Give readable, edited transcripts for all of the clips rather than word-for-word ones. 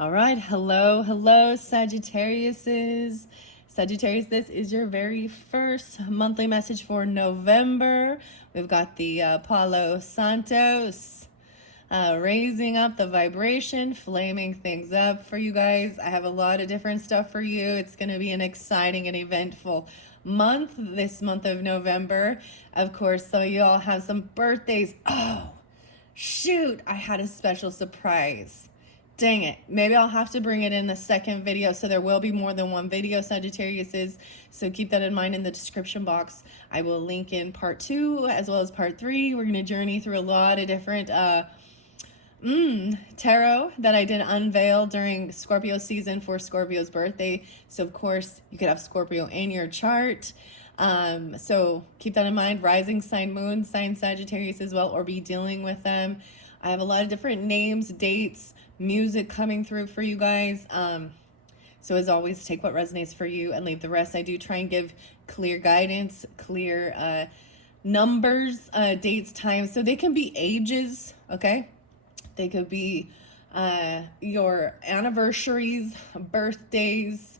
All right, hello, Sagittariuses. Sagittarius, this is your very first monthly message for November. We've got the Palo Santos raising up the vibration, flaming things up for you guys. I have a lot of different stuff for you. It's going to be an exciting and eventful month, this month of November. Of course, so you all have some birthdays. Oh, shoot, I had a special surprise. Dang it. Maybe I'll have to bring it in the second video. So there will be more than one video, Sagittariuses. So keep that in mind in the description box. I will link in part 2 as well as part 3. We're going to journey through a lot of different tarot that I did unveil during Scorpio season for Scorpio's birthday. So of course you could have Scorpio in your chart. So keep that in mind. Rising sign, moon sign, Sagittarius as well, or be dealing with them. I have a lot of different names, dates, music coming through for you guys. So as always, take what resonates for you and leave the rest. I do try and give clear guidance, clear numbers, dates, times. So they can be ages, okay? They could be your anniversaries, birthdays,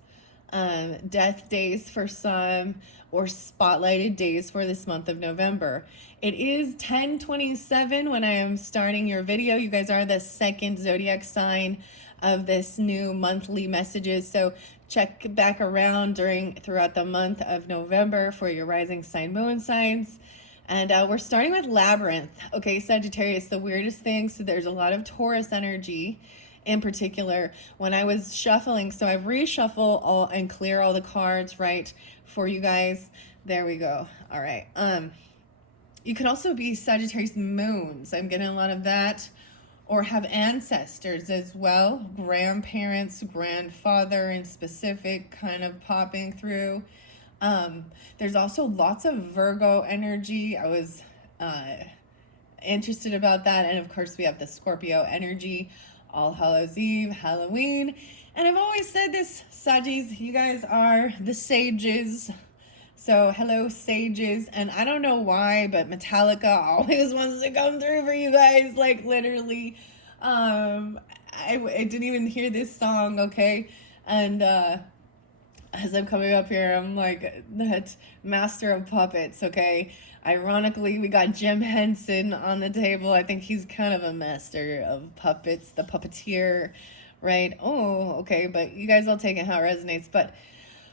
death days for some, or spotlighted days for this month of November. It is 10:27 when I am starting your video. You guys are the second zodiac sign of this new monthly messages. So check back around throughout the month of November for your rising sign, moon signs. And we're starting with Labyrinth. Okay, Sagittarius, the weirdest thing. So there's a lot of Taurus energy in particular when I was shuffling. So I reshuffle all and clear all the cards, right, for you guys. There we go. All right. You could also be Sagittarius moons. I'm getting a lot of that. Or have ancestors as well. Grandparents, grandfather in specific kind of popping through. There's also lots of Virgo energy. I was interested about that. And of course we have the Scorpio energy, All Hallows Eve, Halloween. And I've always said this, Saggies, you guys are the sages. So hello, sages. And I don't know why, but Metallica always wants to come through for you guys, like literally. I didn't even hear this song, okay? And as I'm coming up here, I'm like, that master of puppets, okay? Ironically, we got Jim Henson on the table. I think he's kind of a master of puppets, the puppeteer, right? Oh, okay, but you guys all take it how it resonates. But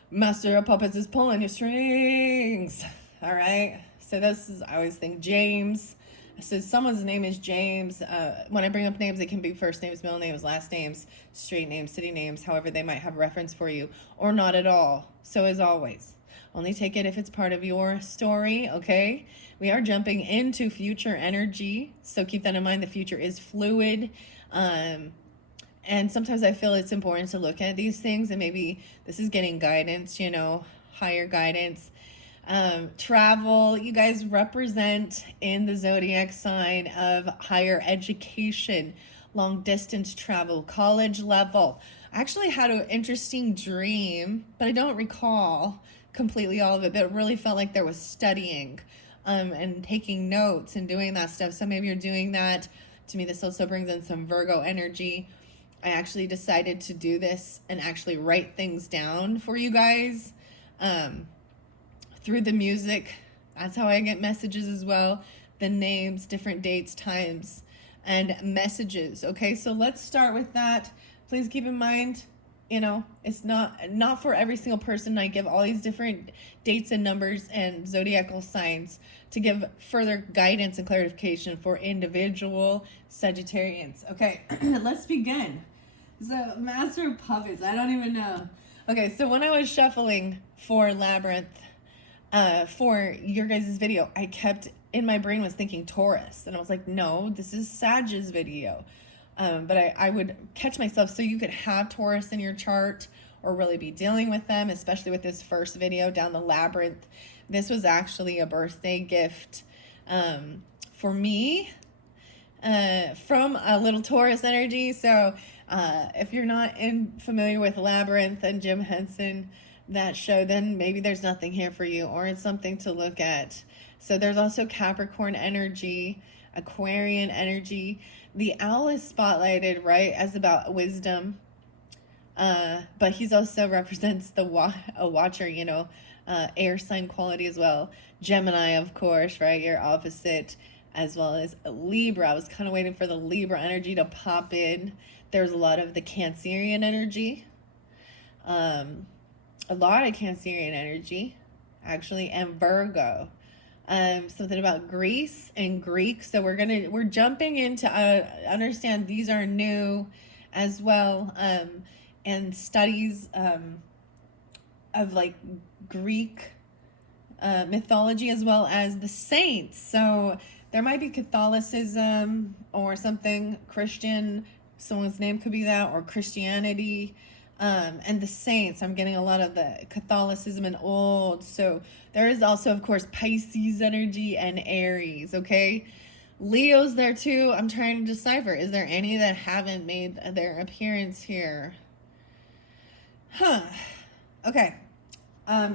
master of puppets is pulling your strings, all right? So this is, I always think, James. So someone's name is James. When I bring up names, it can be first names, middle names, last names, street names, city names, however they might have reference for you, or not at all. So as always, only take it if it's part of your story, okay? We are jumping into future energy, so keep that in mind. The future is fluid. And sometimes I feel it's important to look at these things, and maybe this is getting guidance, you know, higher guidance. Travel, you guys represent in the zodiac sign of higher education, long distance travel, college level. I actually had an interesting dream, but I don't recall completely all of it, but it really felt like there was studying and taking notes and doing that stuff. So maybe you're doing that. To me, this also brings in some Virgo energy. I actually decided to do this and actually write things down for you guys. Through the music, that's how I get messages as well. The names, different dates, times, and messages. Okay, so let's start with that. Please keep in mind, you know, it's not for every single person. I give all these different dates and numbers and zodiacal signs to give further guidance and clarification for individual Sagittarians. Okay, let's begin. So, Master of Puppets, I don't even know. Okay, so when I was shuffling for Labyrinth, for your guys' video, I kept in my brain was thinking Taurus, and I was like, no, this is Sag's video. But I would catch myself. So you could have Taurus in your chart or really be dealing with them, especially with this first video down the Labyrinth. This was actually a birthday gift for me from a little Taurus energy. So if you're not familiar with Labyrinth and Jim Henson, that show, then maybe there's nothing here for you, or it's something to look at. So there's also Capricorn energy, Aquarian energy. The owl is spotlighted, right, as about wisdom, But he's also represents a watcher, air sign quality as well. Gemini, of course, right? Your opposite, as well as Libra. I was kind of waiting for the Libra energy to pop in. There's a lot of the Cancerian energy. A lot of Cancerian energy, actually, and Virgo. Something about Greece and Greek. So we're jumping into understand these are new as well, and studies of like Greek mythology as well as the saints. So there might be Catholicism or something Christian. Someone's name could be that, or Christianity. And the saints, I'm getting a lot of the Catholicism and old. So there is also, of course, Pisces energy and Aries, okay? Leo's there too. I'm trying to decipher. Is there any that haven't made their appearance here? Okay.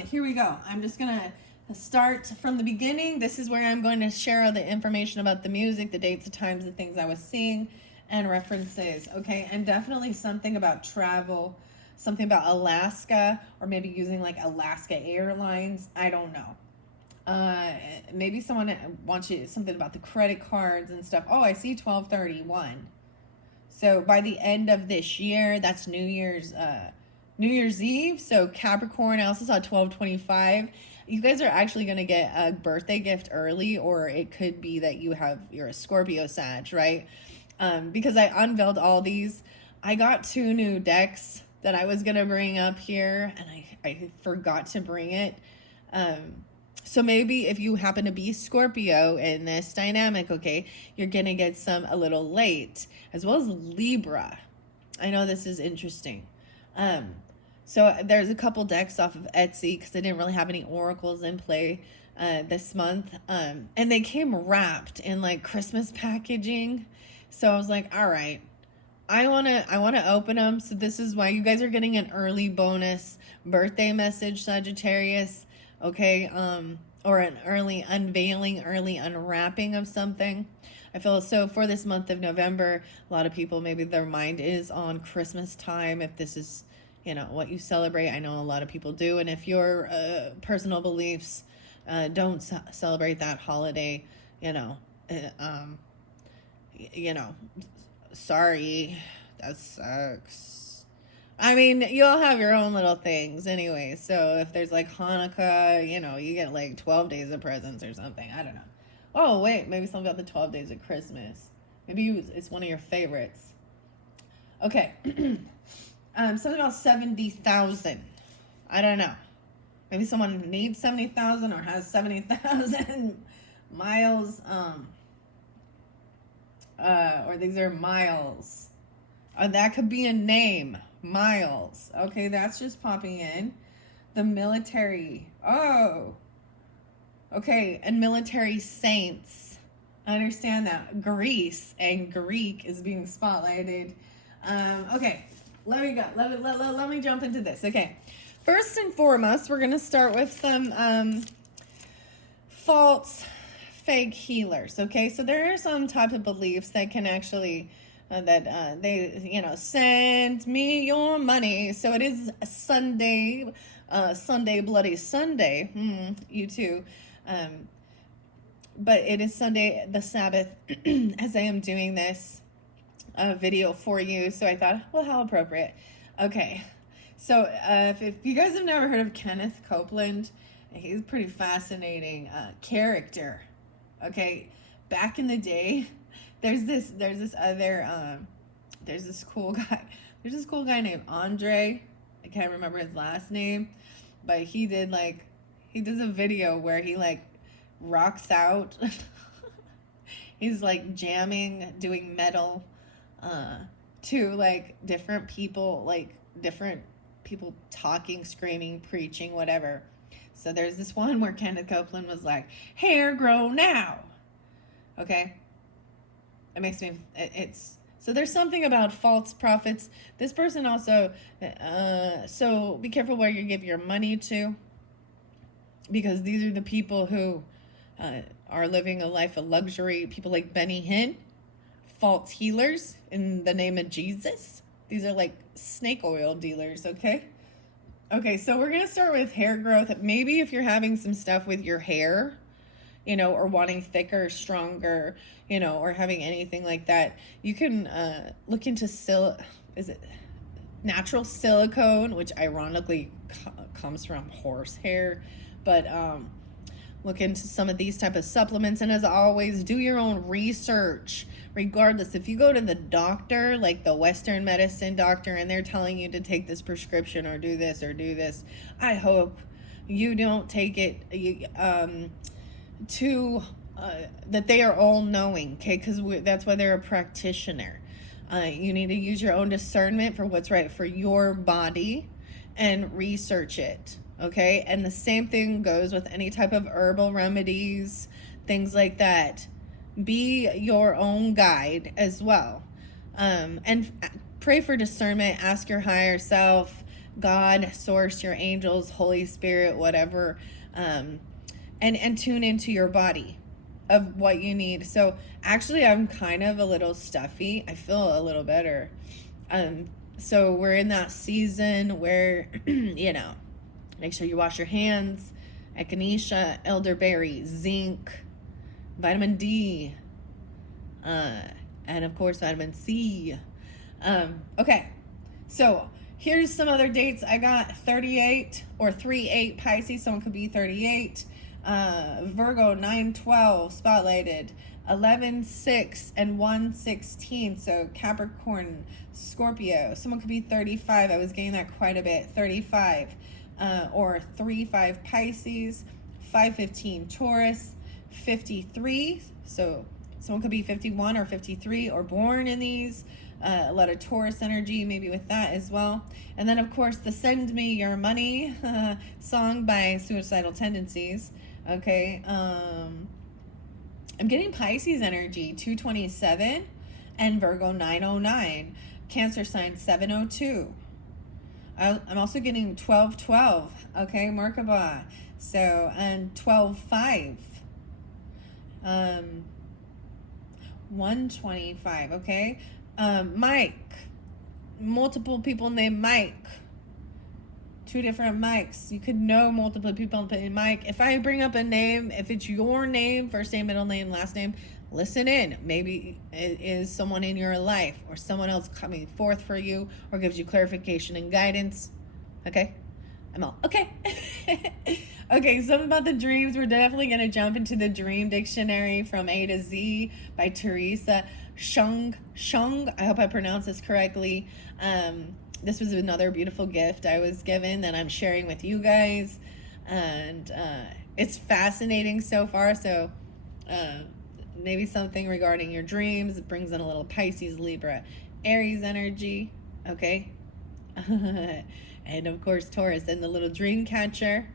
Here we go. I'm just going to start from the beginning. This is where I'm going to share all the information about the music, the dates, the times, the things I was seeing, and references, okay? And definitely something about travel, something about Alaska, or maybe using like Alaska Airlines. I don't know. Maybe someone wants you something about the credit cards and stuff. Oh, I see 12/31. So by the end of this year, that's New Year's Eve. So Capricorn, I also saw 12/25. You guys are actually going to get a birthday gift early, or it could be that you're a Scorpio Sag, right? Because I unveiled all these. I got 2 new decks that I was going to bring up here, and I forgot to bring it. So maybe if you happen to be Scorpio in this dynamic, okay, you're going to get some a little late, as well as Libra. I know this is interesting. So there's a couple decks off of Etsy because I didn't really have any oracles in play this month. And they came wrapped in like Christmas packaging. So I was like, all right, I want to open them. So this is why you guys are getting an early bonus birthday message, Sagittarius. Okay. Or an early unveiling, early unwrapping of something. I feel so for this month of November, a lot of people, maybe their mind is on Christmas time. If this is, what you celebrate, I know a lot of people do. And if your personal beliefs don't celebrate that holiday, sorry, that sucks. I mean, you all have your own little things anyway. So if there's like Hanukkah, you get like 12 days of presents or something. I don't know. Oh, wait, maybe something about the 12 days of Christmas. Maybe it's one of your favorites. Okay. Something about 70,000. I don't know. Maybe someone needs 70,000 or has 70,000 miles. Or these are miles. That could be a name. Miles. Okay, that's just popping in. The military. Oh. Okay, and military saints. I understand that. Greece and Greek is being spotlighted. Okay, let me go. Let me jump into this. Okay, first and foremost, we're going to start with some false, fake healers. Okay, so there are some type of beliefs that can actually they send me your money. So it is a Sunday, Bloody Sunday. You too. But it is Sunday, the Sabbath, as I am doing this video for you. So I thought, well, how appropriate. Okay. So if you guys have never heard of Kenneth Copeland, he's a pretty fascinating character. Okay. Back in the day, there's this cool guy. There's this cool guy named Andre. I can't remember his last name, but he does a video where he like rocks out. He's like jamming, doing metal to like different people talking, screaming, preaching, whatever. So there's this one where Kenneth Copeland was like, hair grow now. Okay. It makes me, so there's something about false prophets. This person also, so be careful where you give your money to, because these are the people who are living a life of luxury. People like Benny Hinn, false healers in the name of Jesus. These are like snake oil dealers, okay? Okay, so we're going to start with hair growth. Maybe if you're having some stuff with your hair, you know, or wanting thicker, stronger, you know, or having anything like that, you can look into natural silicone, which ironically comes from horse hair, but look into some of these type of supplements. And as always, do your own research. Regardless, if you go to the doctor, like the Western medicine doctor, and they're telling you to take this prescription or do this, I hope you don't take it that they are all knowing, okay? Because that's why they're a practitioner. You need to use your own discernment for what's right for your body and research it, okay? And the same thing goes with any type of herbal remedies, things like that. Be your own guide as well. And pray for discernment. Ask your higher self, God, source, your angels, Holy Spirit, whatever, and tune into your body of what you need. So actually, I'm kind of a little stuffy. I feel a little better. So we're in that season where, you know, make sure you wash your hands. Echinacea, elderberry, zinc, vitamin D, and of course vitamin C. Okay, so here's some other dates. I got 38 or 3/8 Pisces. Someone could be 38. Virgo 9/12 spotlighted. 11/6 and 1/16. So Capricorn, Scorpio. Someone could be 35. I was getting that quite a bit. 35 or 3/5 Pisces. 5/15 Taurus. 53. So someone could be 51 or 53 or born in these. A lot of Taurus energy maybe with that as well. And then of course the Send Me Your Money song by Suicidal Tendencies. Okay, I'm getting Pisces energy 227 and Virgo 909, Cancer sign 702. I'm also getting 1212. Okay, Merkaba. So and 12/5. 125. Okay, Mike. Multiple people named Mike. 2 different Mikes. You could know multiple people named Mike. If I bring up a name, if it's your name, first name, middle name, last name, listen in. Maybe it is someone in your life or someone else coming forth for you or gives you clarification and guidance. Okay? I'm all okay. Okay, something about the dreams. We're definitely going to jump into the Dream Dictionary from A to Z by Teresa Shung. I hope I pronounced this correctly. This was another beautiful gift I was given that I'm sharing with you guys. And it's fascinating so far. So maybe something regarding your dreams. It brings in a little Pisces, Libra, Aries energy. Okay. And of course, Taurus. And the little dream catcher.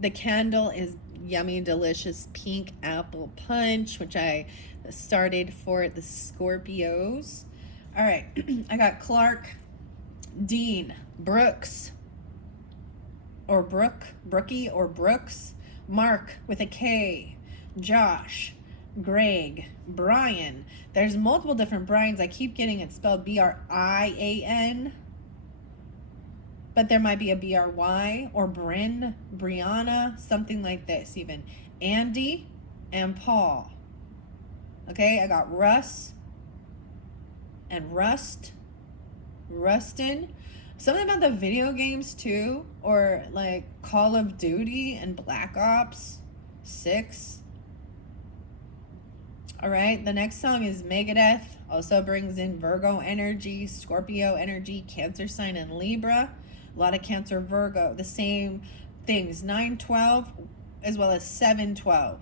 The candle is yummy, delicious pink apple punch, which I started for the Scorpios. All right. I got Clark, Dean, Brooks, or Brookie or Brooks, Mark with a K, Josh, Greg, Brian. There's multiple different Brians. I keep getting it spelled Brian, but there might be a Bry or Bryn, Brianna, something like this even. Andy and Paul. Okay, I got Russ and Rustin. Something about the video games too, or like Call of Duty and Black Ops 6. All right, the next song is Megadeth. Also brings in Virgo energy, Scorpio energy, Cancer sign, and Libra. A lot of Cancer, Virgo. The same things, 9/12 as well as 7/12.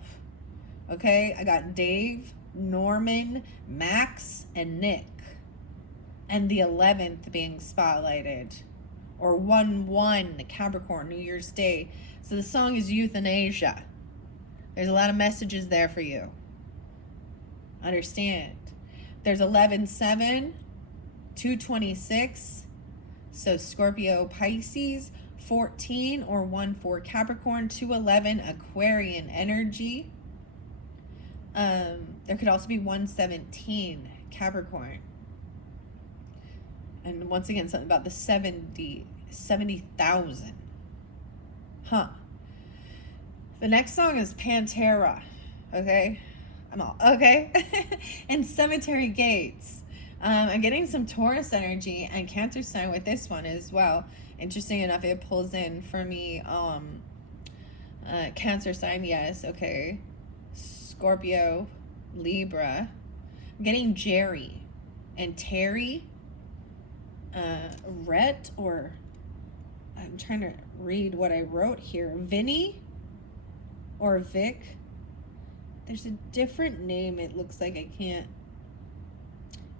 Okay, I got Dave, Norman, Max, and Nick. And the 11th being spotlighted. Or 1/1, Capricorn, New Year's Day. So the song is Euthanasia. There's a lot of messages there for you. Understand. There's 11/7, 2/26. So Scorpio, Pisces, 14 or 1/4 Capricorn, 2/11 Aquarian energy. There could also be 1/17 Capricorn. And once again, something about the 70,000. Huh. The next song is Pantera. Okay? I'm all, okay? And Cemetery Gates. I'm getting some Taurus energy and Cancer sign with this one as well. Interesting enough, it pulls in for me Cancer sign, yes, okay. Scorpio, Libra. I'm getting Jerry and Terry. Rhett, or I'm trying to read what I wrote here. Vinny or Vic. There's a different name, it looks like. I can't.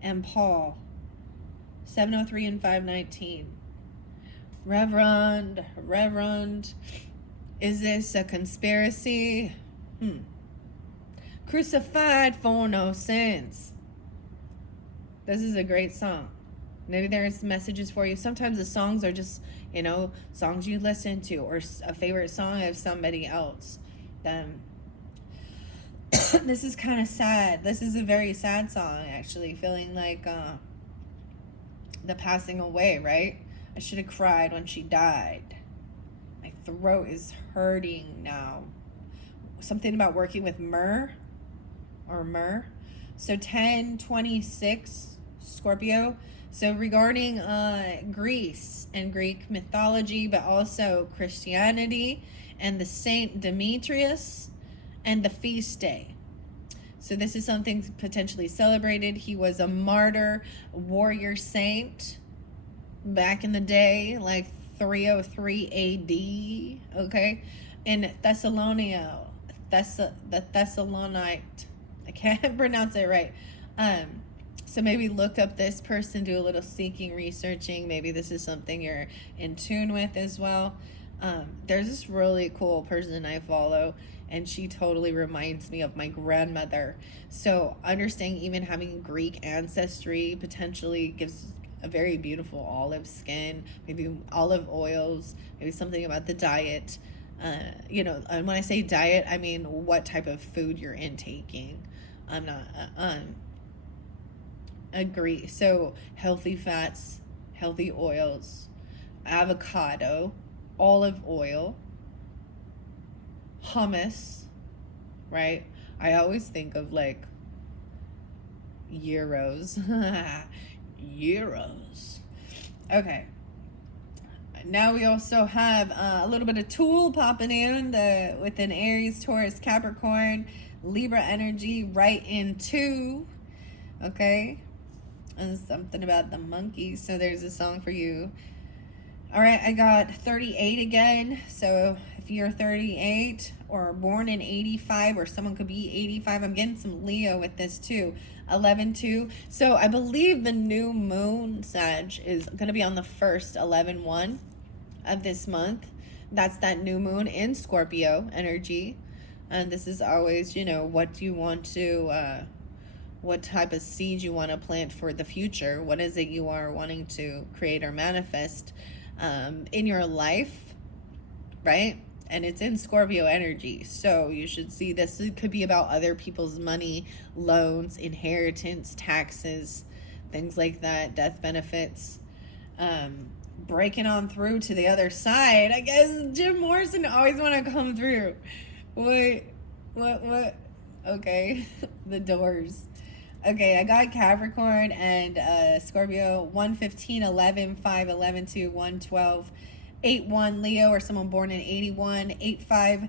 And Paul. 703 and 519. Reverend. Is this a conspiracy? Crucified for no sins. This is a great song. Maybe there's messages for you. Sometimes the songs are just, songs you listen to, or a favorite song of somebody else. This is kind of sad. This is a very sad song, actually. Feeling like the passing away, right? I should have cried when she died. My throat is hurting now. Something about working with myrrh. So 1026, Scorpio. So regarding Greece and Greek mythology, but also Christianity and the Saint Demetrius and the feast day. So this is something potentially celebrated. He was a martyr, warrior saint back in the day, like 303 AD, okay? In Thessalonica, the Thessalonite. I can't pronounce it right. So maybe look up this person, do a little seeking, researching. Maybe this is something you're in tune with as well. There's this really cool person I follow, and she totally reminds me of my grandmother. So understanding even having Greek ancestry potentially gives a very beautiful olive skin, maybe olive oils, maybe something about the diet. And when I say diet, I mean what type of food you're intaking. I'm not... Agree. So healthy fats, healthy oils, avocado, olive oil, hummus, right? I always think of like euros. Euros. Okay. Now we also have a little bit of Tool popping in with an Aries, Taurus, Capricorn, Libra energy right into. Okay. And something about the monkeys. So there's a song for you. All right, I got 38 again. So if you're 38 or born in 85, or someone could be 85, I'm getting some Leo with this too. 11-2. So I believe the new moon, Sag, is going to be on the 1st, 11-1 of this month. That's that new moon in Scorpio energy. And this is always, what you want to... what type of seed you want to plant for the future. What is it you are wanting to create or manifest in your life, right? And it's in Scorpio energy. So you should see this. It could be about other people's money, loans, inheritance, taxes, things like that, death benefits. Breaking on through to the other side. I guess Jim Morrison always want to come through. What? Okay. The Doors. Okay, I got Capricorn and Scorpio 115, 11, 5, 11, 2, 1, 12, 8, 1, Leo, or someone born in 81, 8, 5.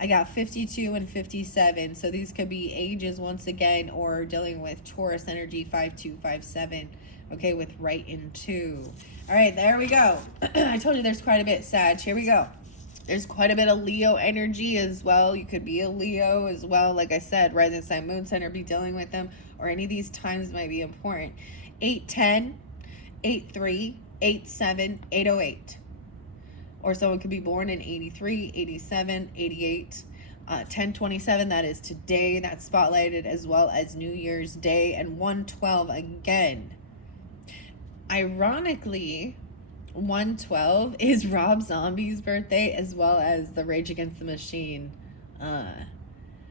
I got 52 and 57. So these could be ages once again, or dealing with Taurus energy 5, 2, 5, 7. Okay, with right in 2. All right, there we go. I told you there's quite a bit, Sag. Here we go. There's quite a bit of Leo energy as well. You could be a Leo as well. Like I said, rising sign, moon sign, or be dealing with them, or any of these times might be important. 8-10, 8-3, 8-7, 808. Or someone could be born in 83, 87, 88, 1027. That is today. That's spotlighted, as well as New Year's Day, and 112 again. Ironically, 112 is Rob Zombie's birthday, as well as the Rage Against the Machine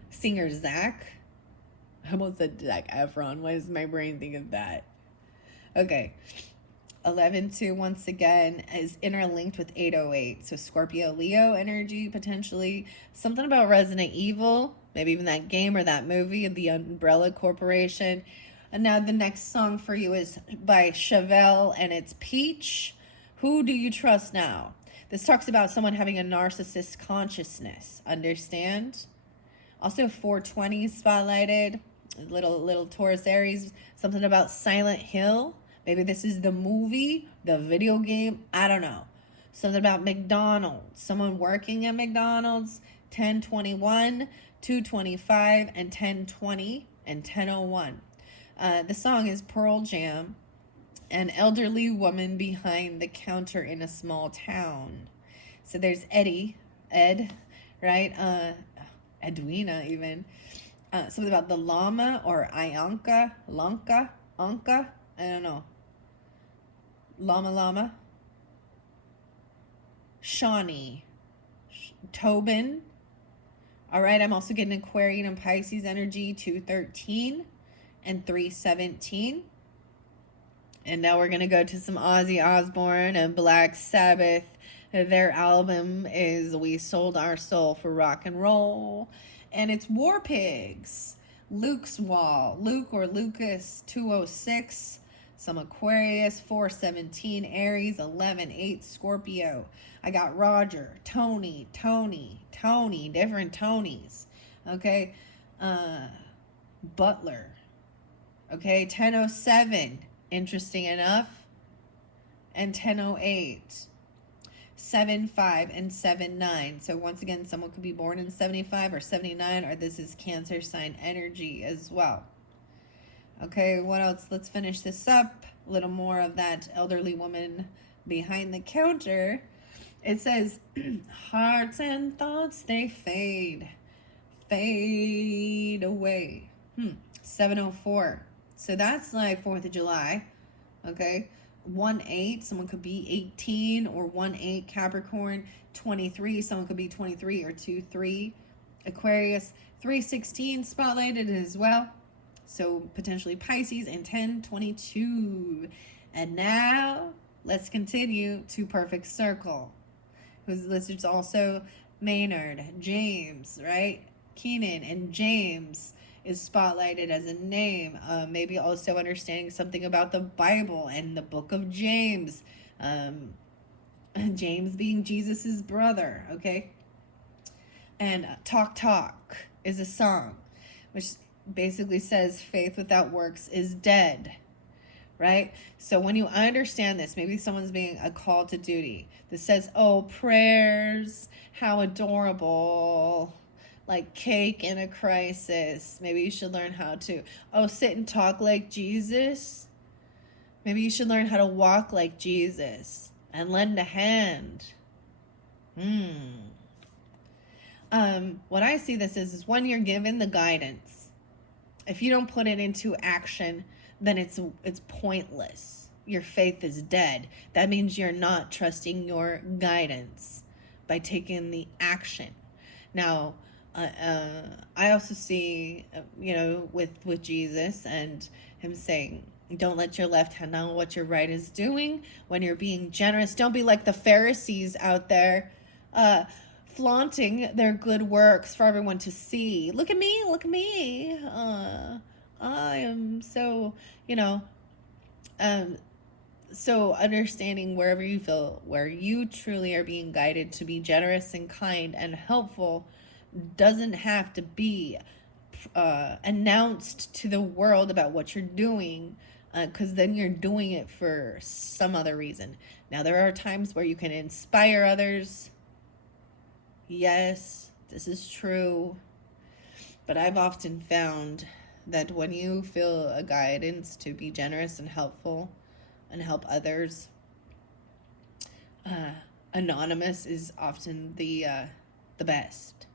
singer Zach. I almost said Zac Efron. Why does my brain think of that? Okay. 11-2 once again is interlinked with 808. So Scorpio Leo energy potentially. Something about Resident Evil, maybe even that game or that movie, The Umbrella Corporation. And now the next song for you is by Chevelle and it's Peach. Who do you trust now? This talks about someone having a narcissist consciousness. Understand? Also 420 spotlighted. Little Taurus Aries. Something about Silent Hill. Maybe this is the movie, the video game. I don't know. Something about McDonald's. Someone working at McDonald's. 1021, 225, and 1020, and 1001. The song is Pearl Jam. An elderly woman behind the counter in a small town. So there's Ed, right? Edwina even. Something about the llama or Anka, I don't know. Llama. Shawnee. Tobin. All right, I'm also getting Aquarian and Pisces energy, 213 and 317. And now we're going to go to some Ozzy Osbourne and Black Sabbath. Their album is We Sold Our Soul for Rock and Roll. And it's War Pigs. Luke's Wall. Luke or Lucas, 206. Some Aquarius, 417 Aries, 11-8 Scorpio. I got Roger, Tony, different Tonys. Okay. Butler. Okay, 1007. Interesting enough. And 1008. 75 and 79. So once again, someone could be born in 75 or 79, or this is Cancer sign energy as well. Okay, what else? Let's finish this up. A little more of that elderly woman behind the counter. It says, hearts and thoughts, they fade away. 704. So that's like 4th of July. Okay. 1-8, someone could be 18 or 1-8 Capricorn. 23, someone could be 23 or 2-3 Aquarius. 316 spotlighted as well. So potentially Pisces and 1022. And now let's continue to Perfect Circle. Who's listed also Maynard, James, right? Keenan and James is spotlighted as a name. Maybe also understanding something about the Bible and the book of James. James being Jesus's brother, okay? And Talk is a song, which basically says faith without works is dead, right? So when you understand this, maybe someone's being a call to duty. This says, oh, prayers, how adorable. Like cake in a crisis. Maybe you should learn how to, sit and talk like Jesus. Maybe you should learn how to walk like Jesus and lend a hand. What I see this is when you're given the guidance, if you don't put it into action, then it's pointless. Your faith is dead. That means you're not trusting your guidance by taking the action. Now, I also see, with Jesus and him saying, don't let your left hand know what your right is doing when you're being generous. Don't be like the Pharisees out there, flaunting their good works for everyone to see. Look at me. I am so, so understanding wherever you feel, where you truly are being guided to be generous and kind and helpful, doesn't have to be announced to the world about what you're doing, because then you're doing it for some other reason. Now, there are times where you can inspire others. Yes, this is true. But I've often found that when you feel a guidance to be generous and helpful and help others, anonymous is often the best.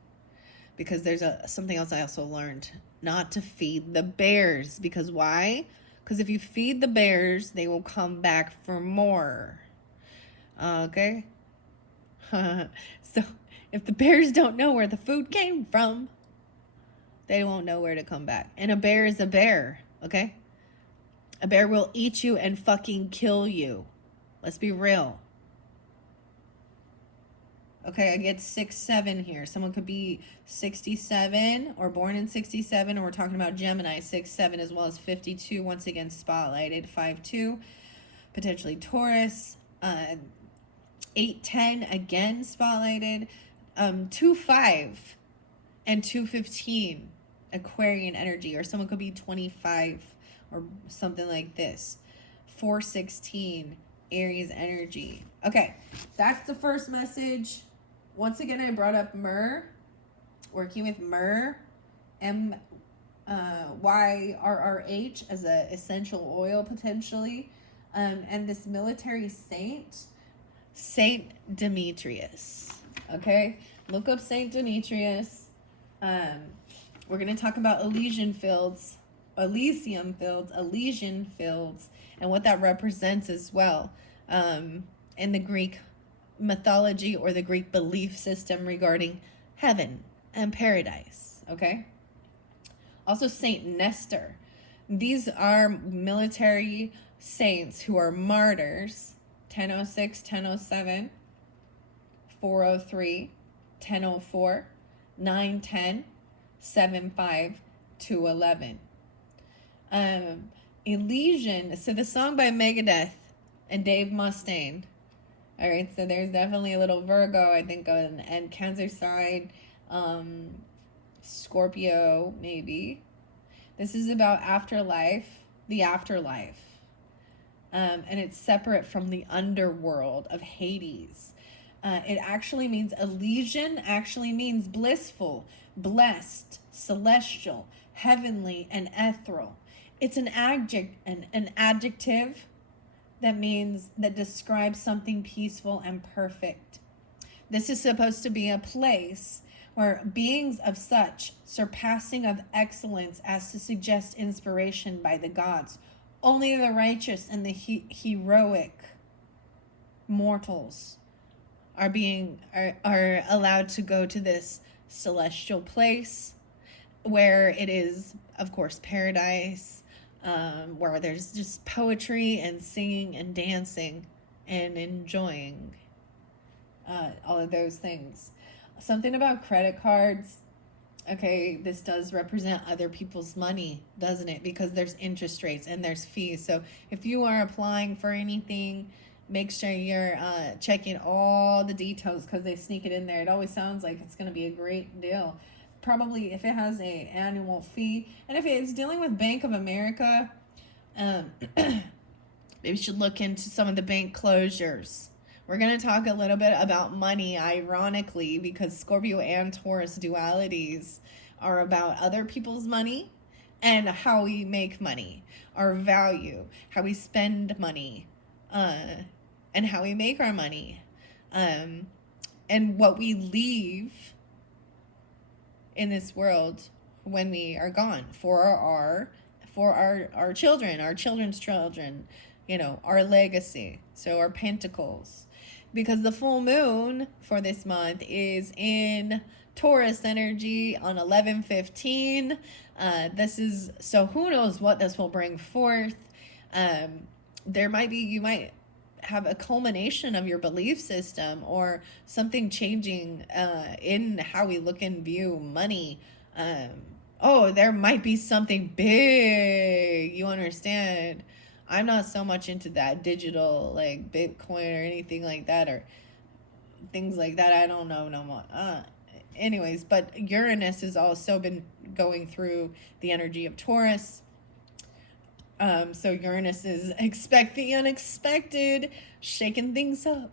Because there's something else I also learned, not to feed the bears. Because why? Because if you feed the bears, they will come back for more. Okay? So if the bears don't know where the food came from, they won't know where to come back. And a bear is a bear, okay? A bear will eat you and fucking kill you. Let's be real. Okay, I get 6-7 here. Someone could be 67 or born in 67, or we're talking about Gemini 6-7, as well as 52, once again spotlighted, 5-2, potentially Taurus, 8-10, again spotlighted, 2-5 and 2-15, Aquarian energy, or someone could be 25 or something like this, 4-16, Aries energy. Okay, that's the first message. Once again, I brought up myrrh, working with myrrh, MYRRH, as an essential oil potentially, and this military saint, Saint Demetrius. Okay, look up Saint Demetrius. We're going to talk about Elysium fields, and what that represents as well, in the Greek mythology or the Greek belief system regarding heaven and paradise. Okay, also Saint Nestor. These are military saints who are martyrs. 1006, 1007, 403, 1004, 910, 75 to 11. Elysian. So the song by Megadeth and Dave Mustaine. All right, so there's definitely a little Virgo, I think, and Cancer side, Scorpio, maybe. This is about afterlife, the afterlife. And it's separate from the underworld of Hades. It actually means, Elysian actually means blissful, blessed, celestial, heavenly, and ethereal. It's an adjective that describes something peaceful and perfect. This is supposed to be a place where beings of such surpassing of excellence as to suggest inspiration by the gods. Only the righteous and the heroic mortals are allowed to go to this celestial place, where it is, of course, paradise, where there's just poetry and singing and dancing and enjoying all of those things. Something about credit cards. Okay, this does represent other people's money, doesn't it? Because there's interest rates and there's fees. So if you are applying for anything, make sure you're checking all the details, because they sneak it in there. It always sounds like it's going to be a great deal. Probably if it has a annual fee. And if it's dealing with Bank of America, maybe you should look into some of the bank closures. We're going to talk a little bit about money, ironically, because Scorpio and Taurus dualities are about other people's money and how we make money, our value, how we spend money, and how we make our money, and what we leave in this world when we are gone for our children, our children's children, our legacy. So our pentacles. Because the full moon for this month is in Taurus energy on 11/15. So who knows what this will bring forth. You might have a culmination of your belief system, or something changing in how we look and view money. There might be something big, you understand. I'm not so much into that digital, like Bitcoin or anything like that, or things like that. I don't know no more. Anyways, but Uranus has also been going through the energy of Taurus. So Uranus is expect the unexpected, shaking things up.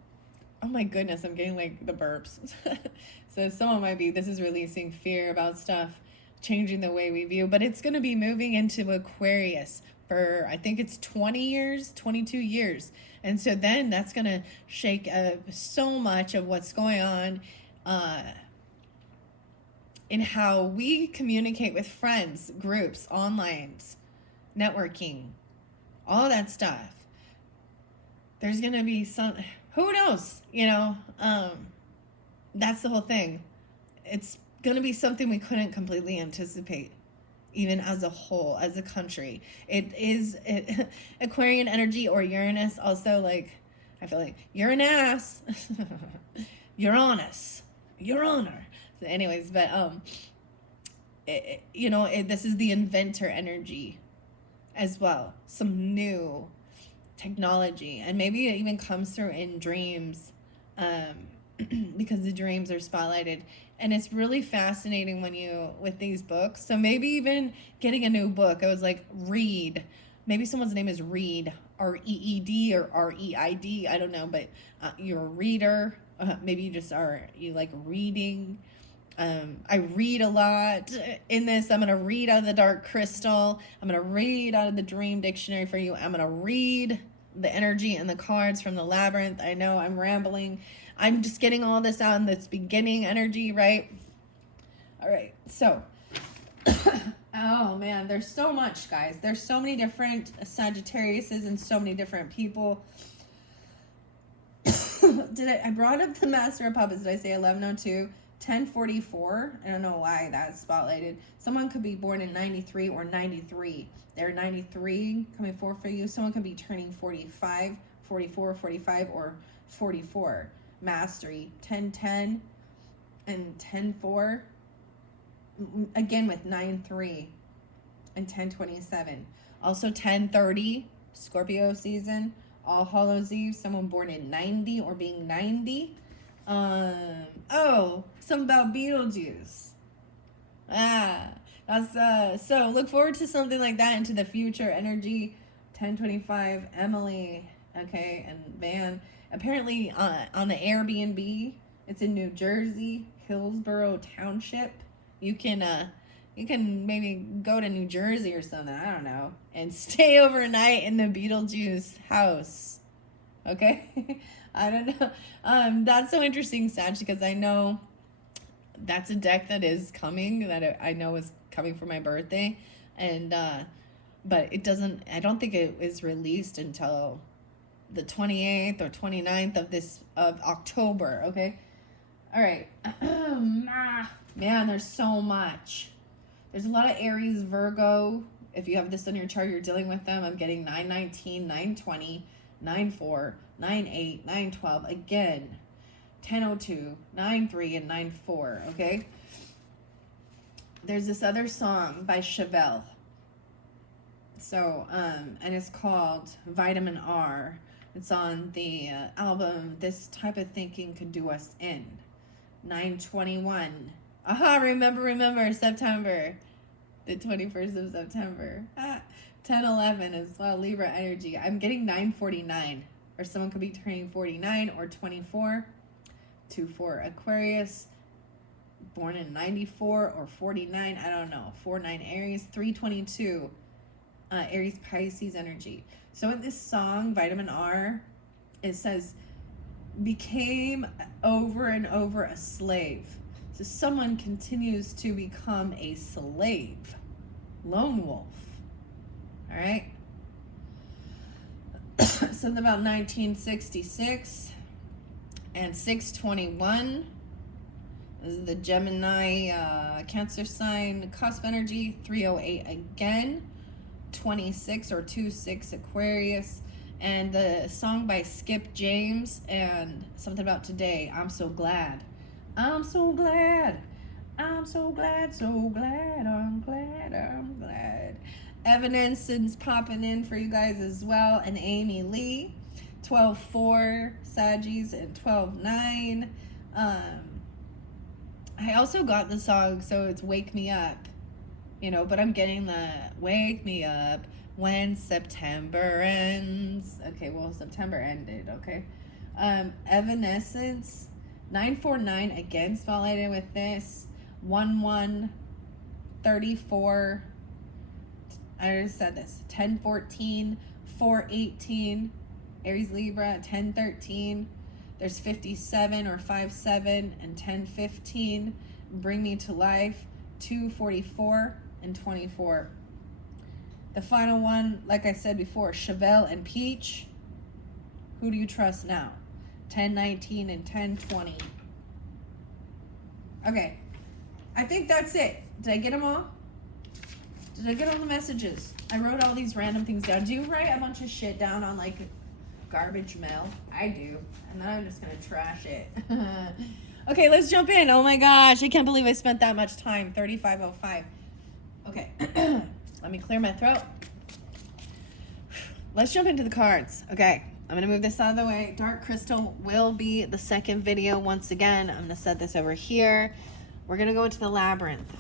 Oh my goodness, I'm getting like the burps. So someone might be, this is releasing fear about stuff, changing the way we view, but it's going to be moving into Aquarius for, I think it's 22 years. And so then that's going to shake so much of what's going on in how we communicate with friends, groups, online, networking, all that stuff. There's going to be who knows, that's the whole thing. It's going to be something we couldn't completely anticipate, even as a whole, as a country. Aquarian energy, or Uranus, also, like, I feel like you're an ass. You're honest. Your honor. So anyways, but this is the inventor energy as well. Some new technology, and maybe it even comes through in dreams, because the dreams are spotlighted, and it's really fascinating with these books. So maybe even getting a new book. I was like, Reed. Maybe someone's name is Reed, R-E-E-D or R-E-I-D. I don't know, but you're a reader. Maybe you like reading. I read a lot in this. I'm going to read out of the Dark Crystal. I'm going to read out of the Dream Dictionary for you. I'm going to read the energy and the cards from the Labyrinth. I know I'm rambling. I'm just getting all this out in this beginning energy, right? All right. So, oh man, there's so much, guys. There's so many different Sagittariuses and so many different people. I brought up the Master of Puppets. Did I say 1102? 1044. I don't know why that's spotlighted. Someone could be born in 93 or 93. They're 93 coming forward for you. Someone could be turning 45, 44, 45, or 44. Mastery 1010 and 104. Again with 93 and 1027. Also 1030, Scorpio season. All Hallows Eve, someone born in 90 or being 90. Something about Beetlejuice. That's so look forward to something like that into the future. Energy 1025, Emily, okay, and Van. Apparently on the Airbnb, it's in New Jersey, Hillsborough Township. You can maybe go to New Jersey or something, I don't know, and stay overnight in the Beetlejuice house. Okay? I don't know. That's so interesting, Sag, because I know that's a deck that is coming, that I know is coming for my birthday. And, but I don't think it is released until the 28th or 29th of October. Okay. All right. Man, there's so much. There's a lot of Aries, Virgo. If you have this on your chart, you're dealing with them. I'm getting 919, 920, 94, 98, 912. Again, 1002, 93, and 94. Okay. There's this other song by Chevelle. So, and it's called Vitamin R. It's on the album This Type of Thinking Could Do Us In. 921. Remember, September. The 21st of September. 1011 as well, Libra energy. I'm getting 949. Or someone could be turning 49 or 24. 24 Aquarius. Born in 94 or 49. I don't know. 49 Aries. 322. Aries Pisces energy. So in this song, Vitamin R, it says, became over and over a slave. So someone continues to become a slave. Lone wolf. All right. Something about 1966 and 621. This is the Gemini Cancer sign cusp energy. 308 again. 26 or 26 Aquarius. And the song by Skip James and something about today. I'm so glad. I'm so glad. I'm so glad, so glad. I'm glad, I'm glad. Evanescence popping in for you guys as well. And Amy Lee. 12-4 Saggies and 12-9. I also got the song, so it's Wake Me Up. But I'm getting the Wake Me Up when September ends. Okay, well, September ended, okay? Evanescence, 949, again, spotlighted with this. 11, 34, I already said this. 1014, 418, Aries Libra, 1013. There's 57 or 57 and 1015. Bring Me to Life, 244 and 24. The final one, like I said before, Chevelle and Peach. Who do you trust now? 1019 and 1020. Okay. I think that's it. Did I get them all? Did I get all the messages? I wrote all these random things down. Do you write a bunch of shit down on garbage mail. I do. And then I'm just going to trash it. Okay, let's jump in. Oh my gosh, I can't believe I spent that much time. 35:05. Okay. Let me clear my throat. Let's jump into the cards. Okay, I'm going to move this out of the way. Dark Crystal will be the second video once again. I'm going to set this over here. We're going to go into the Labyrinth.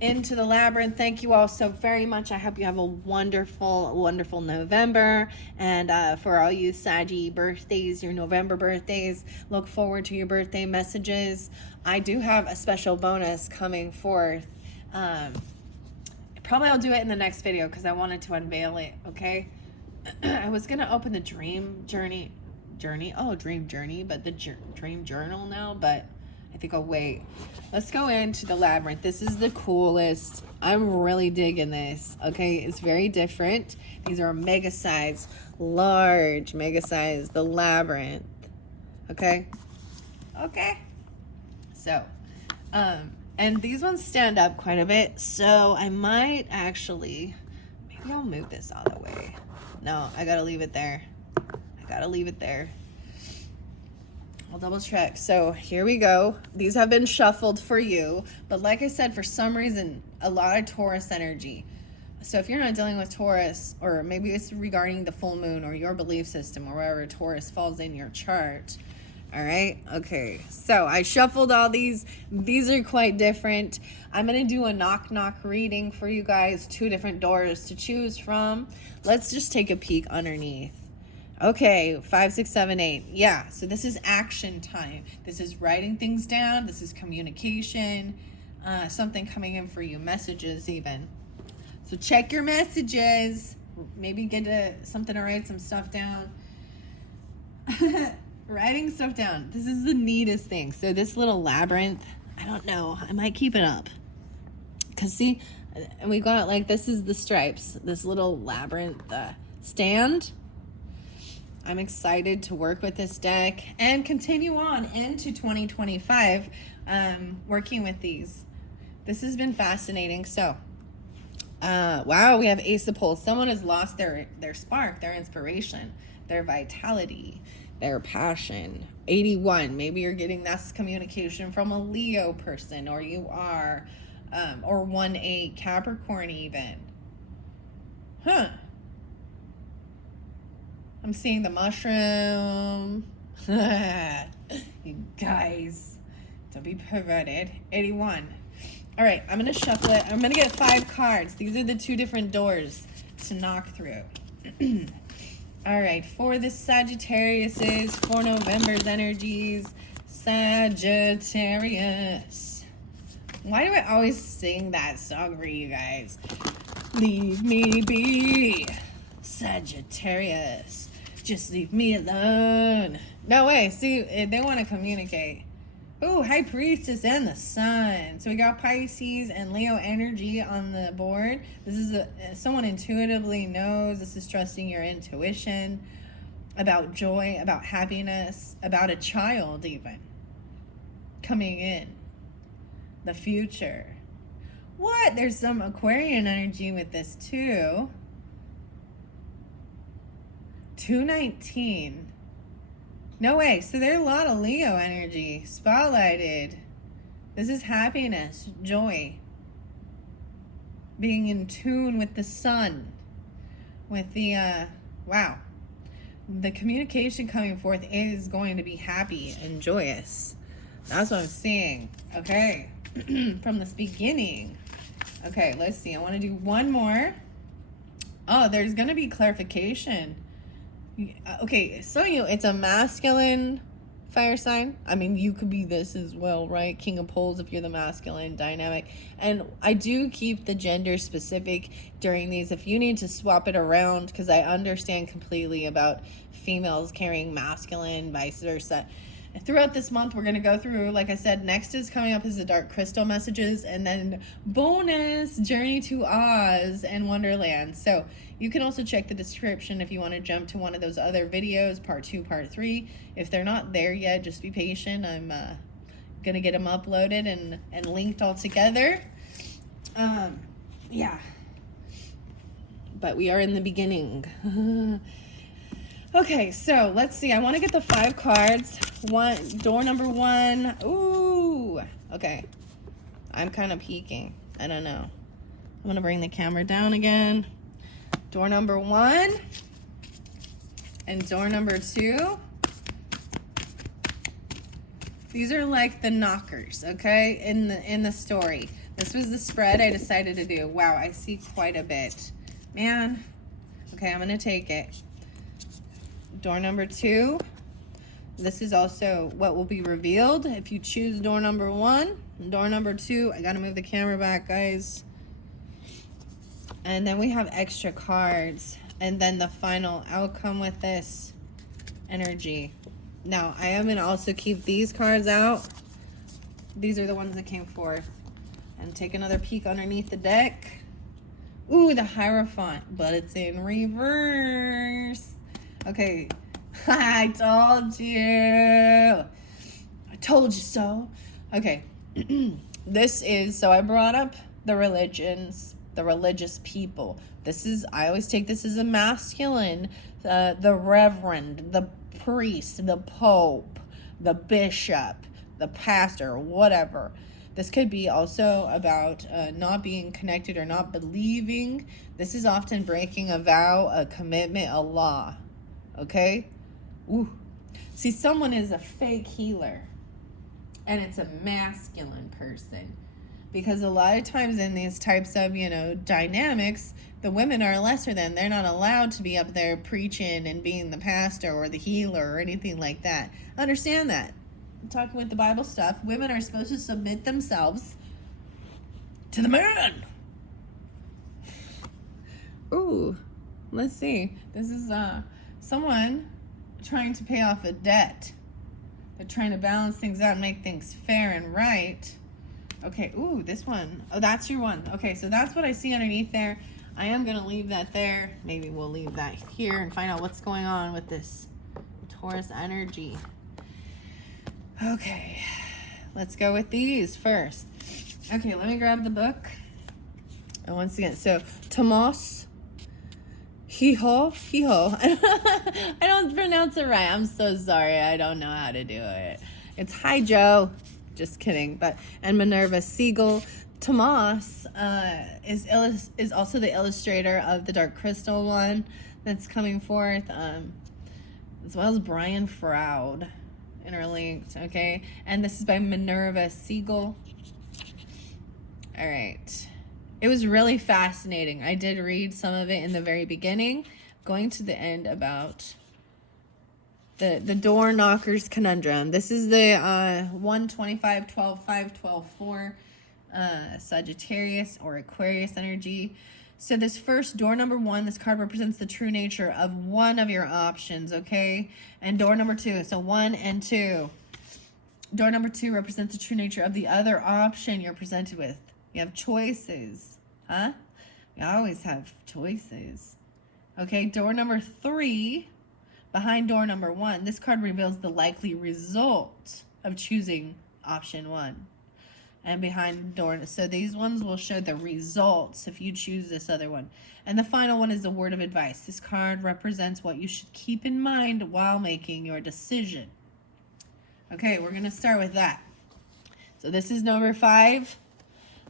Into the Labyrinth. Thank you all so very much. I hope you have a wonderful, wonderful November. And for all you Saggy birthdays, your November birthdays, look forward to your birthday messages. I do have a special bonus coming forth. Probably I'll do it in the next video because I wanted to unveil it, okay? I was going to open the dream journey, but the dream journal now, but I think I'll wait. Let's go into the Labyrinth. This is the coolest. I'm really digging this, okay? It's very different. These are mega size, large mega size, the Labyrinth, okay? Okay. So, and these ones stand up quite a bit, so I might actually, maybe I'll move this all the way. No, I gotta leave it there. I'll double check. So here we go. These have been shuffled for you, but like I said, for some reason, a lot of Taurus energy. So if you're not dealing with Taurus, or maybe it's regarding the full moon or your belief system or wherever Taurus falls in your chart. All right. Okay. So I shuffled all these. These are quite different. I'm going to do a knock reading for you guys, 2 different doors to choose from. Let's just take a peek underneath. Okay, 5, 6, 7, 8. Yeah, so this is action time. This is writing things down. This is communication. Something coming in for you. Messages even. So check your messages. Maybe get something to write some stuff down. Writing stuff down. This is the neatest thing. So this little labyrinth, I don't know. I might keep it up. Because see, and we got like, this is the stripes. This little labyrinth stand. I'm excited to work with this deck and continue on into 2025 working with these. This has been fascinating. So, wow, we have Ace of Pole. Someone has lost their spark, their inspiration, their vitality, their passion. 81, maybe you're getting this communication from a Leo person, or you are, or 1-8 Capricorn even. Huh. I'm seeing the mushroom. You guys, don't be perverted. 81. All right, I'm going to shuffle it. I'm going to get 5 cards. These are the 2 different doors to knock through. All right, for the Sagittariuses, for November's energies, Sagittarius. Why do I always sing that song for you guys? Leave me be, Sagittarius. Just leave me alone. No way. See, they want to communicate. Ooh, High Priestess and the Sun. So we got Pisces and Leo energy on the board. This is someone intuitively knows. This is trusting your intuition about joy, about happiness, about a child even coming in. The future. What? There's some Aquarian energy with this too. 219. No way. So there's a lot of Leo energy spotlighted. This is happiness, joy, being in tune with the sun, with the wow. The communication coming forth is going to be happy and joyous. That's what I'm seeing. Okay. From this beginning. Okay, let's see. I want to do one more. Oh, there's going to be clarification. Okay, so it's a masculine fire sign. I mean, you could be this as well, right? King of Poles if you're the masculine dynamic. And I do keep the gender specific during these if you need to swap it around, because I understand completely about females carrying masculine, vice versa. And throughout this month, we're going to go through, like I said, next is coming up is the Dark Crystal messages, and then bonus Journey to Oz and Wonderland. So you can also check the description if you want to jump to one of those other videos, part 2, part 3. If they're not there yet, just be patient. I'm going to get them uploaded and linked all together. Yeah. But we are in the beginning. Okay, so let's see. I want to get the 5 cards. Door number 1. Ooh. Okay. I'm kind of peeking. I don't know. I'm going to bring the camera down again. Door number 1 and door number 2. These are like the knockers, okay, in the story. This was the spread I decided to do. Wow, I see quite a bit. Man. Okay, I'm going to take it. Door number 2. This is also what will be revealed if you choose door number 1. Door number 2. I got to move the camera back, guys. And then we have extra cards. And then the final outcome with this energy. Now, I am going to also keep these cards out. These are the ones that came forth. And take another peek underneath the deck. Ooh, the Hierophant, but it's in reverse. Okay, I told you. I told you so. Okay, this is, so I brought up the religions, the religious people. This is, I always take this as a masculine, the reverend, the priest, the pope, the bishop, the pastor, whatever. This could be also about not being connected or not believing. This is often breaking a vow, a commitment, a law. Okay? Ooh. See, someone is a fake healer. And it's a masculine person. Because a lot of times in these types of, dynamics, the women are lesser than. They're not allowed to be up there preaching and being the pastor or the healer or anything like that. Understand that. Talking with the Bible stuff, women are supposed to submit themselves to the man. Ooh, let's see. This is someone trying to pay off a debt. They're trying to balance things out and make things fair and right. Okay, ooh, this one. Oh, that's your one. Okay, so that's what I see underneath there. I am going to leave that there. Maybe we'll leave that here and find out what's going on with this Taurus energy. Okay, let's go with these first. Okay, let me grab the book. And once again, so Tomas, Hiho. I don't pronounce it right. I'm so sorry. I don't know how to do it. It's Hi Joe. Just kidding. And Minerva Siegel. Tomas is also the illustrator of the Dark Crystal one that's coming forth, as well as Brian Froud. Interlinked, okay? And this is by Minerva Siegel. All right. It was really fascinating. I did read some of it in the very beginning, going to the end about the door knockers conundrum. This is the 125, 12, 5, 12, 4 Sagittarius or Aquarius energy. So this first door number 1, this card represents the true nature of one of your options, okay? And door number 2, so 1 and 2. Door number 2 represents the true nature of the other option you're presented with. You have choices, huh? We always have choices. Okay, door number 3, behind door number 1, this card reveals the likely result of choosing option 1. And behind door, so these ones will show the results if you choose this other one. And the final one is a word of advice. This card represents what you should keep in mind while making your decision. Okay, we're going to start with that. So this is number 5.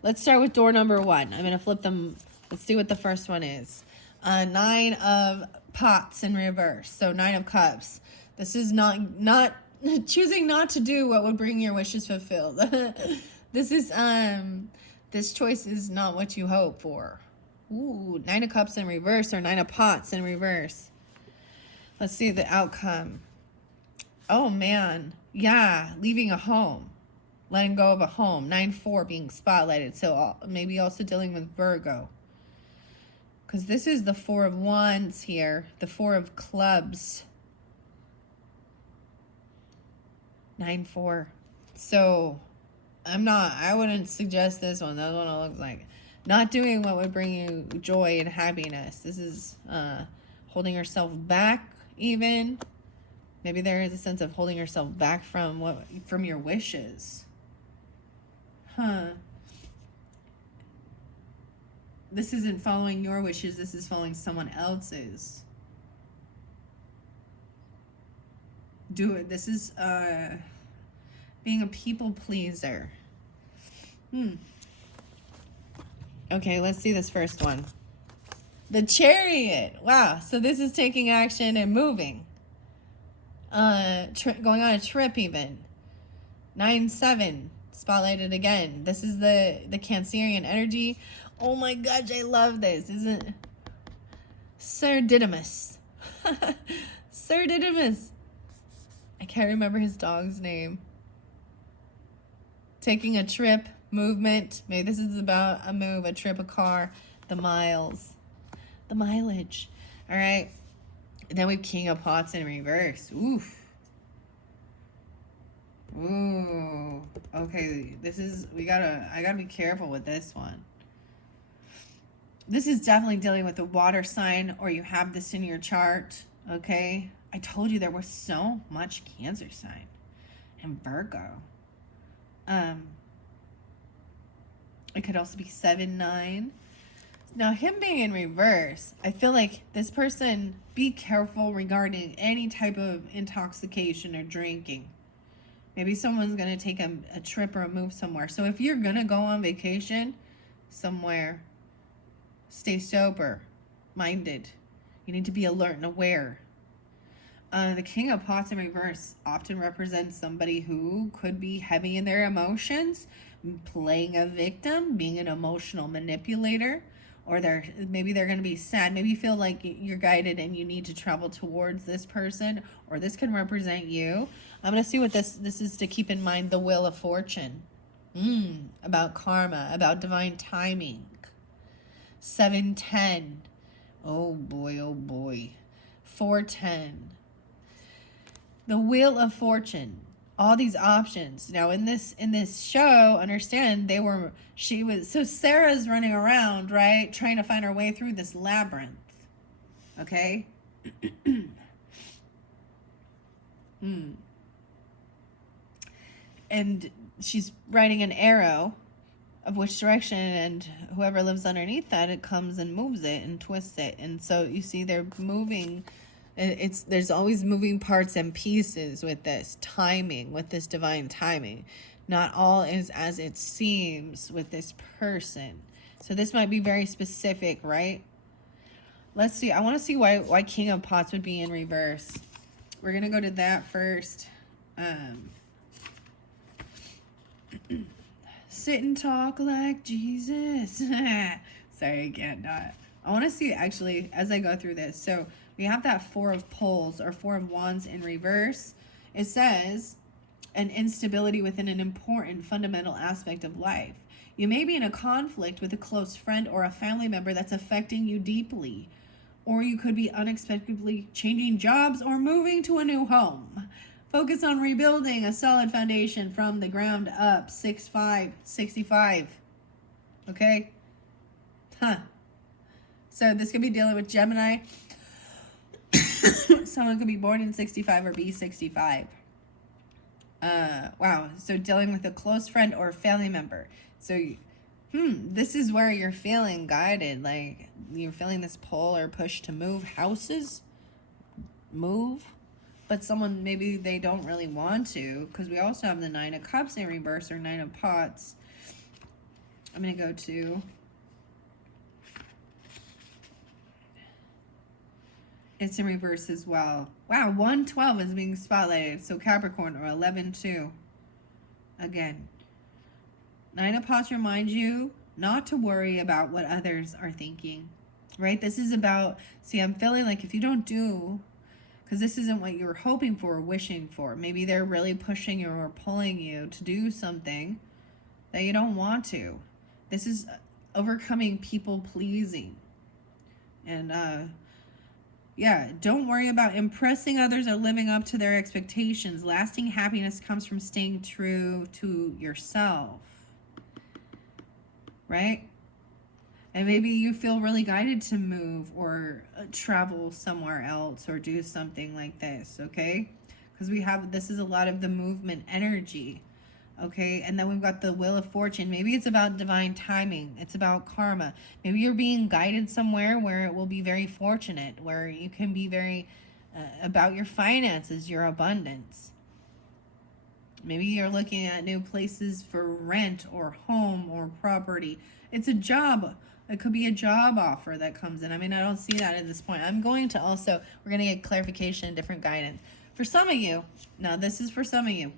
Let's start with door number 1. I'm going to flip them. Let's see what the first one is. 9 of pots in reverse. So 9 of cups. This is not choosing not to do what would bring your wishes fulfilled. This is, this choice is not what you hope for. Ooh, 9 of cups in reverse or 9 of pots in reverse. Let's see the outcome. Oh, man. Yeah, leaving a home. Letting go of a home. 9-4 being spotlighted. So maybe also dealing with Virgo. Because this is the 4 of wands here. The 4 of clubs. 9-4. So I wouldn't suggest this one. That's what it looks like. Not doing what would bring you joy and happiness. This is holding yourself back even. Maybe there is a sense of holding yourself back from your wishes. Huh. This isn't following your wishes. This is following someone else's. do it. This is being a people pleaser. Okay, let's see this first one. The Chariot. Wow. So this is taking action and moving. Going on a trip even. 9-7. Spotlighted again. This is the Cancerian energy. Oh my gosh, I love this. Isn't Sir Didymus. Sir Didymus. I can't remember his dog's name. Taking a trip, movement. Maybe this is about a move, a trip, a car, the miles, the mileage. All right. And then we have King of Pots in reverse. Oof. Ooh. Okay. I gotta be careful with this one. This is definitely dealing with a water sign, or you have this in your chart. Okay. I told you there was so much Cancer sign and Virgo. It could also be 7-9. Now, him being in reverse, I feel like this person, be careful regarding any type of intoxication or drinking. Maybe someone's going to take a trip or a move somewhere. So if you're going to go on vacation somewhere, stay sober minded. You need to be alert and aware. The King of Pots in reverse often represents somebody who could be heavy in their emotions, playing a victim, being an emotional manipulator, or maybe they're going to be sad. Maybe you feel like you're guided and you need to travel towards this person, or this can represent you. I'm going to see what this is to keep in mind. The Wheel of Fortune. About karma, about divine timing. 7-10. Oh boy, oh boy. 4-10. The Wheel of Fortune. All these options. Now in this show, understand so Sarah's running around, right? Trying to find her way through this labyrinth. Okay? And she's riding an arrow of which direction, and whoever lives underneath that, it comes and moves it and twists it. And so you see they're moving. There's always moving parts and pieces with this timing, with this divine timing. Not all is as it seems with this person. So this might be very specific, right? Let's see. I want to see why King of Pots would be in reverse. We're going to go to that first. Sit and talk like Jesus. Sorry, I can't not. I want to see actually as I go through this. So we have that 4 of Poles or 4 of Wands in reverse. It says an instability within an important fundamental aspect of life. You may be in a conflict with a close friend or a family member that's affecting you deeply. Or you could be unexpectedly changing jobs or moving to a new home. Focus on rebuilding a solid foundation from the ground up. 6-5, 65. Okay? So this could be dealing with Gemini. Someone could be born in 65 or be 65. Wow. So dealing with a close friend or family member. So, this is where you're feeling guided. Like, you're feeling this pull or push to move houses. But someone, maybe they don't really want to. Because we also have the 9 of Cups in reverse or 9 of Pots. I'm going to go to... It's in reverse as well. Wow, 112 is being spotlighted. So Capricorn or 11-2. Again. 9 of Pots reminds you not to worry about what others are thinking. Right? This is about, see, I'm feeling like if you don't do, because this isn't what you're hoping for or wishing for. Maybe they're really pushing you or pulling you to do something that you don't want to. This is overcoming people pleasing. And, yeah, don't worry about impressing others or living up to their expectations. Lasting happiness comes from staying true to yourself. Right? And maybe you feel really guided to move or travel somewhere else or do something like this, okay? Because this is a lot of the movement energy, okay? And then we've got the Wheel of Fortune. Maybe it's about divine timing. It's about karma. Maybe you're being guided somewhere where it will be very fortunate, where you can be very about your finances, your abundance. Maybe you're looking at new places for rent or home or property. It's a job. It could be a job offer that comes in. I mean, I don't see that at this point. I'm going to also, we're going to get clarification and different guidance. For some of you, now this is for some of you,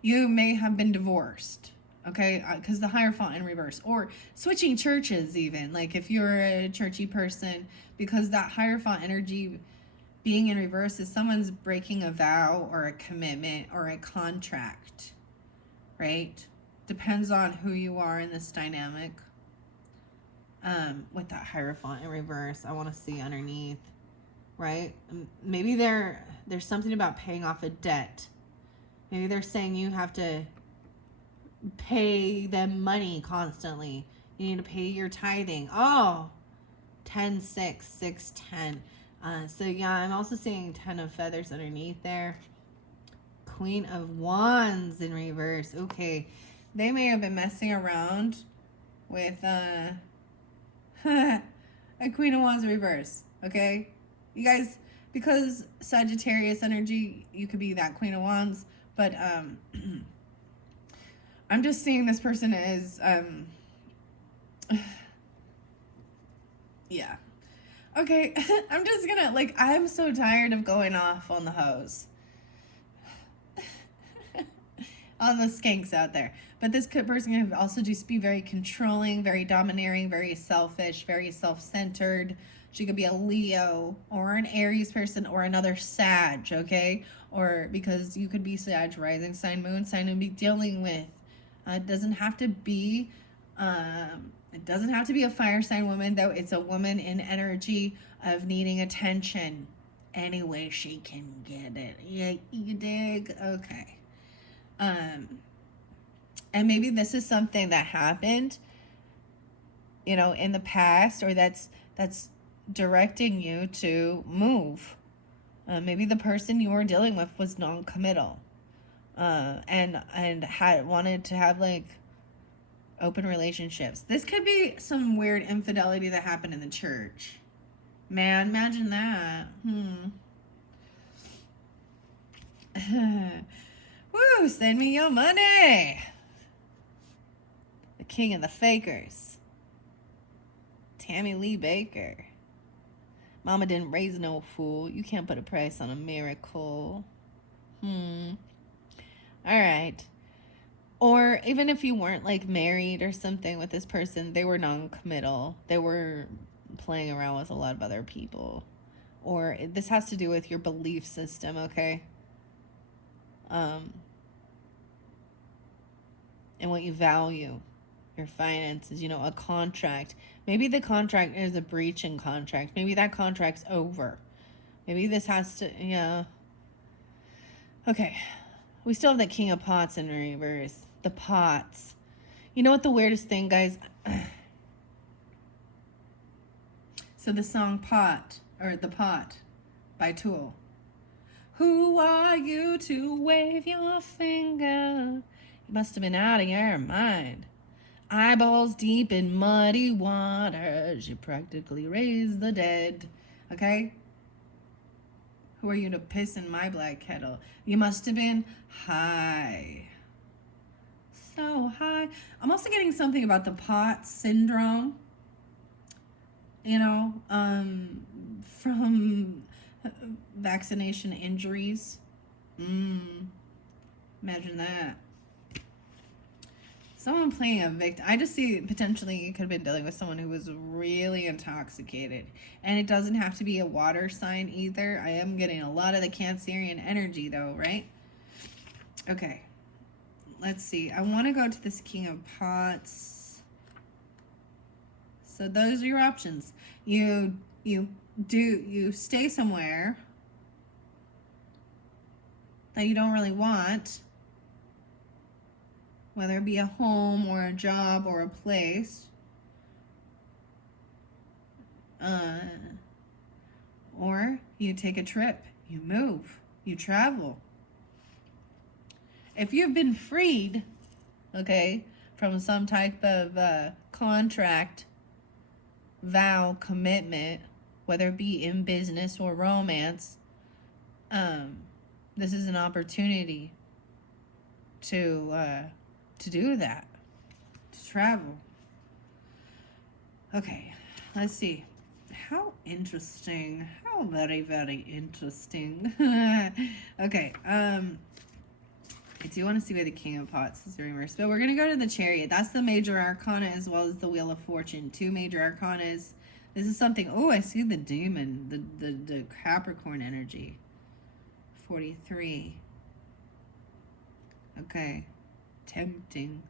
you may have been divorced, okay? Because the Hierophant in reverse. Or switching churches even. Like if you're a churchy person, because that Hierophant energy being in reverse is someone's breaking a vow or a commitment or a contract, right? Depends on who you are in this dynamic. With that Hierophant in reverse, I want to see underneath, right? Maybe there's something about paying off a debt. Maybe they're saying you have to pay them money constantly. You need to pay your tithing. Oh, 10, 6, 6, 10. So yeah, I'm also seeing 10 of feathers underneath there. Queen of Wands in reverse. Okay, they may have been messing around with a Queen of Wands in reverse. Okay, you guys, because Sagittarius energy, you could be that Queen of Wands, but I'm just seeing this person as yeah. Okay, I'm just gonna, like, I'm so tired of going off on the hose. On the skanks out there. But this person can also just be very controlling, very domineering, very selfish, very self-centered. She could be a Leo or an Aries person or another Sag, okay? Or because you could be Sag, rising sign, moon sign, and be dealing with. It doesn't have to be a fire sign woman, though. It's a woman in energy of needing attention any way she can get it. Yeah, you dig? Okay. And maybe this is something that happened, you know, in the past, or that's directing you to move. Maybe the person you were dealing with was non-committal, and had wanted to have like open relationships. This could be some weird infidelity that happened in the church. Man, imagine that. Woo, send me your money. The king of the fakers. Tammy Lee Baker. Mama didn't raise no fool. You can't put a price on a miracle. All right. Or even if you weren't like married or something with this person, they were non-committal. They were playing around with a lot of other people. Or this has to do with your belief system, okay? And what you value, your finances, you know, a contract. Maybe the contract is a breach in contract. Maybe that contract's over. Maybe this has to, yeah. Okay. We still have the King of Pots in reverse. The pots. You know what the weirdest thing, guys? So the song Pot, or The Pot by Tool. Who are you to wave your finger? You must have been out of your mind. Eyeballs deep in muddy waters. You practically raise the dead. Okay? Who are you to piss in my black kettle? You must have been high. So high. I'm also getting something about the pot syndrome. You know, from vaccination injuries. Imagine that. Someone playing a victim. I just see potentially you could have been dealing with someone who was really intoxicated. And it doesn't have to be a water sign either. I am getting a lot of the Cancerian energy though, right? Okay. Let's see. I want to go to this King of Pots. So those are your options. You stay somewhere that you don't really want, whether it be a home or a job or a place, or you take a trip, you move, you travel. If you've been freed, okay, from some type of contract, vow, commitment, whether it be in business or romance, this is an opportunity to do that, to travel. Okay, let's see. How interesting. How very, very interesting. Okay, I do want to see where the King of Pots is reversed, but we're going to go to the Chariot. That's the major arcana as well as the Wheel of Fortune. 2 major arcanas. This is something. Oh, I see the demon, the Capricorn energy. 43. Okay. Tempting.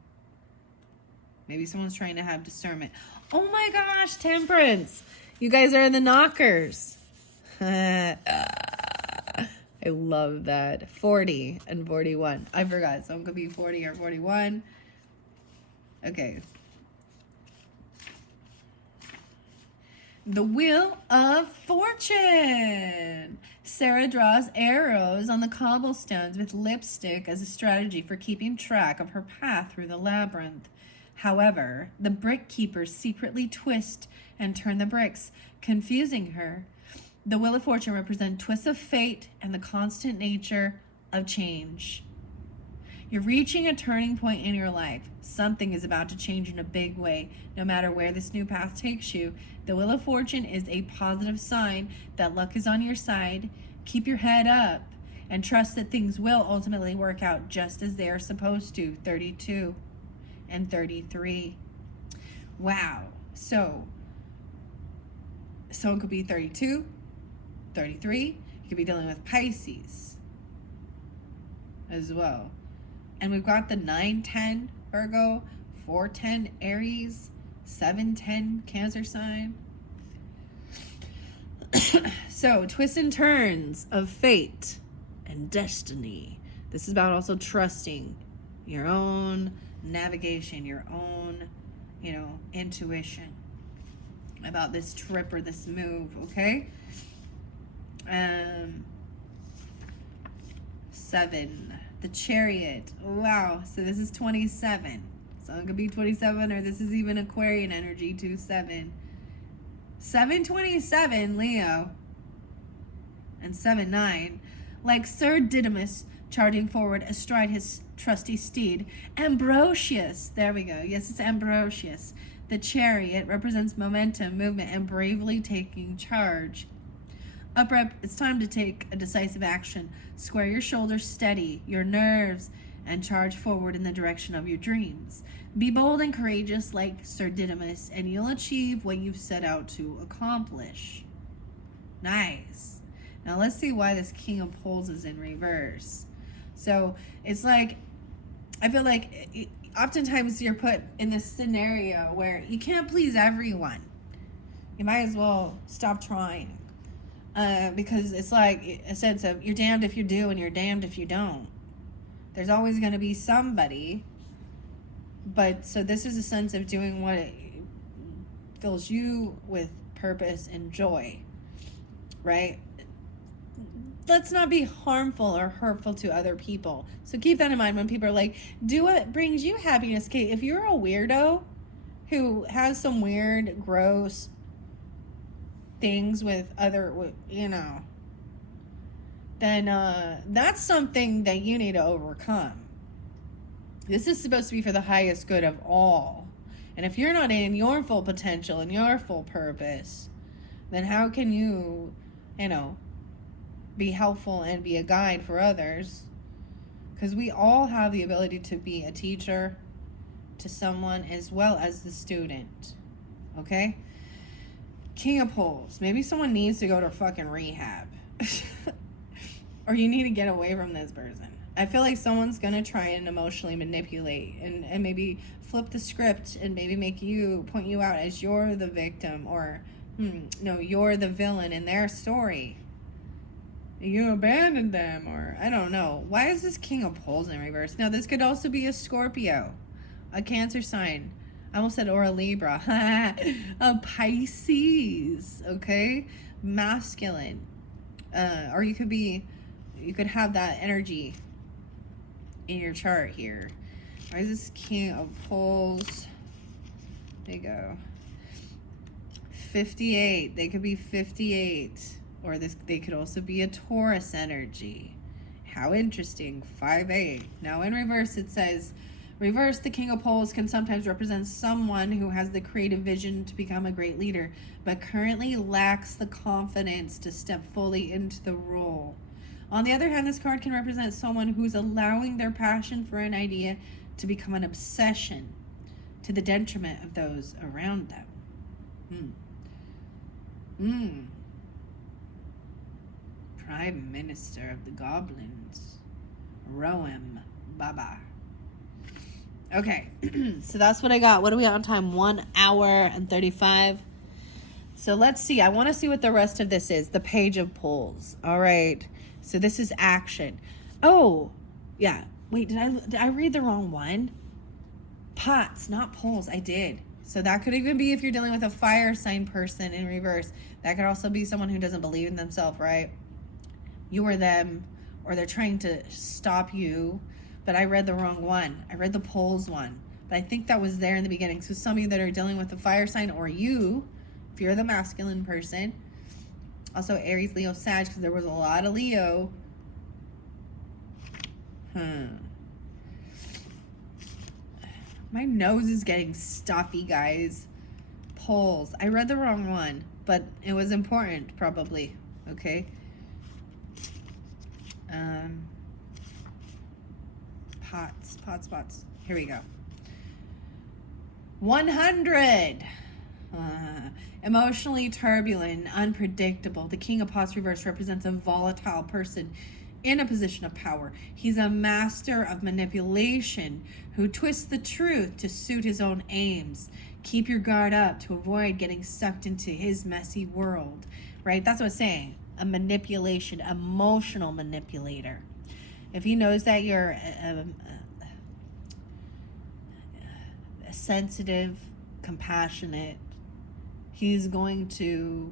Maybe someone's trying to have discernment. Oh my gosh, Temperance. You guys are the knockers. I love that. 40 and 41. I forgot. Someone could be 40 or 41. Okay. The Wheel of Fortune. Sarah draws arrows on the cobblestones with lipstick as a strategy for keeping track of her path through the labyrinth. However, the brick keepers secretly twist and turn the bricks, confusing her. The Wheel of Fortune represents twists of fate and the constant nature of change. You're reaching a turning point in your life. Something is about to change in a big way. No matter where this new path takes you, the Wheel of Fortune is a positive sign that luck is on your side. Keep your head up and trust that things will ultimately work out just as they are supposed to. 32 and 33. Wow. So, someone could be 32, 33. You could be dealing with Pisces as well. And we've got the 9-10 Virgo, 4-10 Aries, 7-10 Cancer sign. So, twists and turns of fate and destiny. This is about also trusting your own navigation, your own, intuition about this trip or this move, okay? 7, the Chariot. Wow, so this is 27. So it could be 27, or this is even Aquarian energy, 2-7. 7-27, Leo. And 7-9. Like Sir Didymus charging forward astride his trusty steed. Ambrosius. There we go. Yes, it's Ambrosius. The Chariot represents momentum, movement, and bravely taking charge. Uprep, it's time to take a decisive action. Square your shoulders steady, your nerves, and charge forward in the direction of your dreams. Be bold and courageous like Sir Didymus, and you'll achieve what you've set out to accomplish. Nice. Now let's see why this King of Poles is in reverse. So it's like, I feel like oftentimes you're put in this scenario where you can't please everyone. You might as well stop trying. Because it's like a sense of you're damned if you do and you're damned if you don't. There's always going to be somebody. But so this is a sense of doing what fills you with purpose and joy, right? Let's not be harmful or hurtful to other people. So keep that in mind when people are like, do what brings you happiness, Kate. If you're a weirdo who has some weird, gross things with other, then that's something that you need to overcome. This is supposed to be for the highest good of all. And if you're not in your full potential and your full purpose, then how can you, be helpful and be a guide for others? Because we all have the ability to be a teacher to someone as well as the student. Okay? King of Poles. Maybe someone needs to go to fucking rehab. Or you need to get away from this person. I feel like someone's going to try and emotionally manipulate and maybe flip the script and maybe point you out as you're the victim, or no, you're the villain in their story. You abandoned them, or I don't know. Why is this King of Poles in reverse? Now, this could also be a Scorpio, a Cancer sign. I almost said, or a Libra. A Pisces, okay? Masculine. Or you could have that energy in your chart here. Why is this King of Poles? There you go. 58. They could be 58. Or they could also be a Taurus energy. How interesting. 5-8. Now in reverse it says, reverse, the King of Poles can sometimes represent someone who has the creative vision to become a great leader, but currently lacks the confidence to step fully into the role. On the other hand, this card can represent someone who's allowing their passion for an idea to become an obsession to the detriment of those around them. Prime Minister of the Goblins, Roem Baba. Okay, so that's what I got. What are we on time? 1 hour and 35. So let's see. I want to see what the rest of this is. The Page of Poles. All right. So this is action. Oh, yeah. Wait, did I read the wrong one? Pots, not poles. I did. So that could even be if you're dealing with a fire sign person in reverse. That could also be someone who doesn't believe in themselves, right? You or them, or they're trying to stop you. But I read the wrong one. I read the poles one. But I think that was there in the beginning. So some of you that are dealing with the fire sign, or you, if you're the masculine person. Also Aries, Leo, Sag, because there was a lot of Leo. My nose is getting stuffy, guys. Poles. I read the wrong one, but it was important, probably. Okay. Pots. Here we go. 100. Emotionally turbulent, unpredictable. The King of Pots reverse represents a volatile person in a position of power. He's a master of manipulation who twists the truth to suit his own aims. Keep your guard up to avoid getting sucked into his messy world, right? That's what I'm saying. A manipulation, emotional manipulator. If he knows that you're a sensitive, compassionate, he's going to,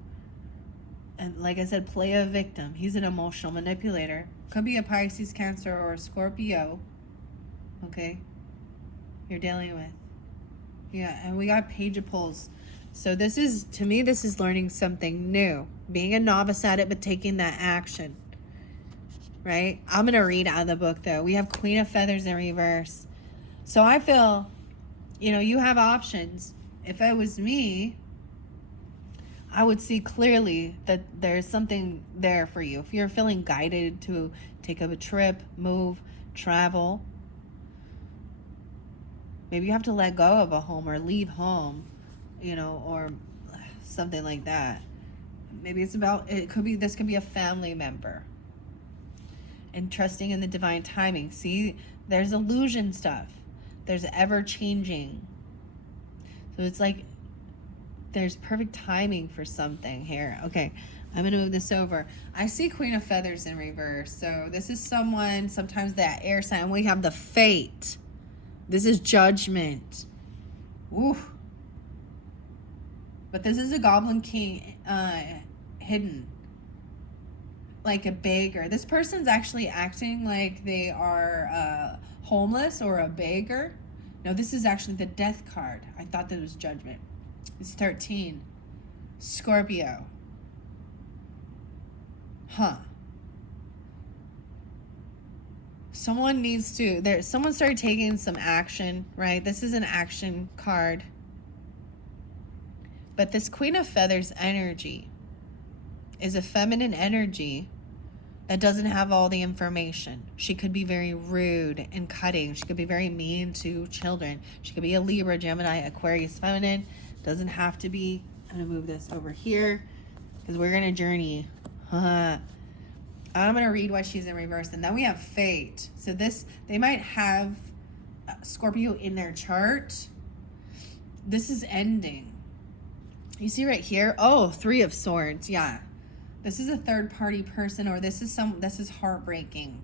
and like I said, play a victim. He's an emotional manipulator. Could be a Pisces, Cancer, or a Scorpio. Okay? You're dealing with. Yeah, and we got Page of Poles. So this is, to me, this is learning something new. Being a novice at it, but taking that action. Right? I'm going to read out of the book, though. We have Queen of Feathers in reverse. So I feel, you have options. If it was me, I would see clearly that there's something there for you. If you're feeling guided to take up a trip, move, travel, maybe you have to let go of a home or leave home, or something like that. Maybe this could be a family member. And trusting in the divine timing. See, there's illusion stuff. There's ever changing. So it's like there's perfect timing for something here. Okay, I'm going to move this over. I see Queen of Feathers in reverse. So this is someone, sometimes that air sign. We have the Fate. This is Judgment. Ooh. But this is a Goblin King hidden. Like a beggar. This person's actually acting like they are homeless or a beggar. No, this is actually the Death card. I thought that was Judgment. It's 13. Scorpio. Someone needs to, someone started taking some action, right? This is an action card. But this Queen of Feathers energy is a feminine energy that doesn't have all the information. She could be very rude and cutting. She could be very mean to children. She could be a Libra, Gemini, Aquarius, feminine. Doesn't have to be. I'm going to move this over here because we're going to journey. I'm going to read why she's in reverse. And then we have Fate. So they might have Scorpio in their chart. This is ending. You see right here? Oh, 3 of Swords. Yeah. This is a third party person, or this is heartbreaking.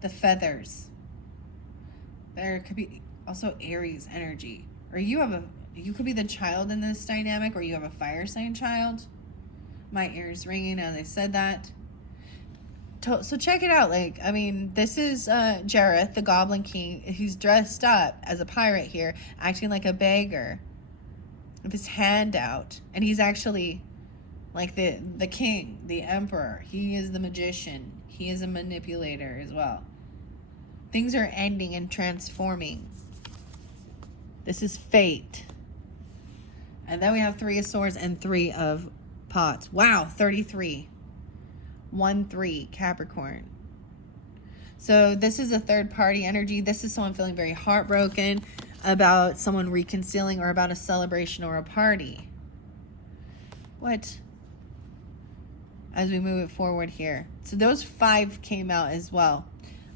The Feathers. There could be also Aries energy. Or you could be the child in this dynamic, or you have a fire sign child. My ears ringing as I said that. So check it out. This is Jareth, the Goblin King. He's dressed up as a pirate here, acting like a beggar. with his hand out, and he's actually like the king, the emperor. He is the magician. He is a manipulator as well. Things are ending and transforming. This is fate. And then we have 3 of swords and 3 of pots. Wow, 33. 1-3 Capricorn. So this is a third party energy. This is someone feeling very heartbroken about someone reconciling or about a celebration or a party. What? As we move it forward here. So those 5 came out as well.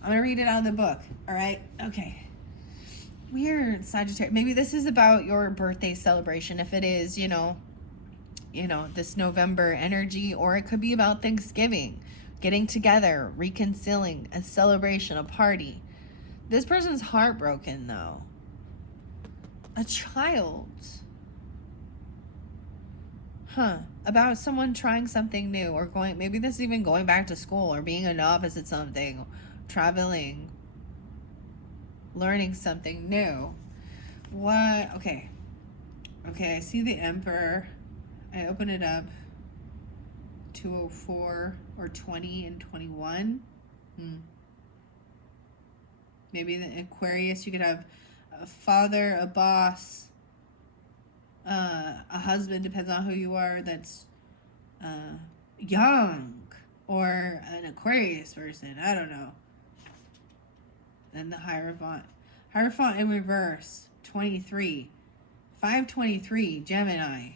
I'm going to read it out of the book. All right? Okay. Weird, Sagittarius. Maybe this is about your birthday celebration. If it is, you know, this November energy, or it could be about Thanksgiving, getting together, reconciling, a celebration, a party. This person's heartbroken though. A child. About someone trying something new, or going, maybe this is even going back to school, or being a novice at something, traveling, learning something new. What? Okay, I see the Emperor. I open it up. 204 or 20 and 21. Maybe the Aquarius, you could have a father, a boss, a husband, depends on who you are, that's young, or an Aquarius person. I don't know. Then the Hierophant. Hierophant in reverse. 23. 523. Gemini.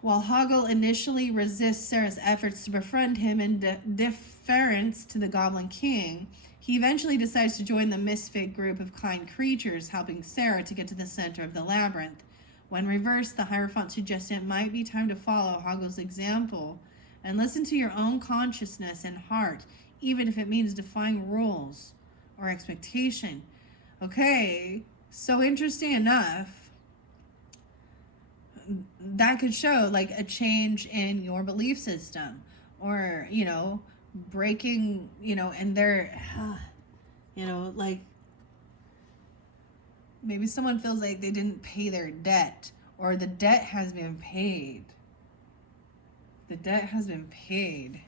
While Hoggle initially resists Sarah's efforts to befriend him in deference to the Goblin King, he eventually decides to join the misfit group of kind creatures, helping Sarah to get to the center of the labyrinth. When reversed, the Hierophant suggests it might be time to follow Hoggle's example and listen to your own consciousness and heart, even if it means defying rules or expectation. Okay, so interesting enough, that could show like a change in your belief system, or, you know, breaking, you know, and they're, you know, like maybe someone feels like they didn't pay their debt, or the debt has been paid. The debt has been paid.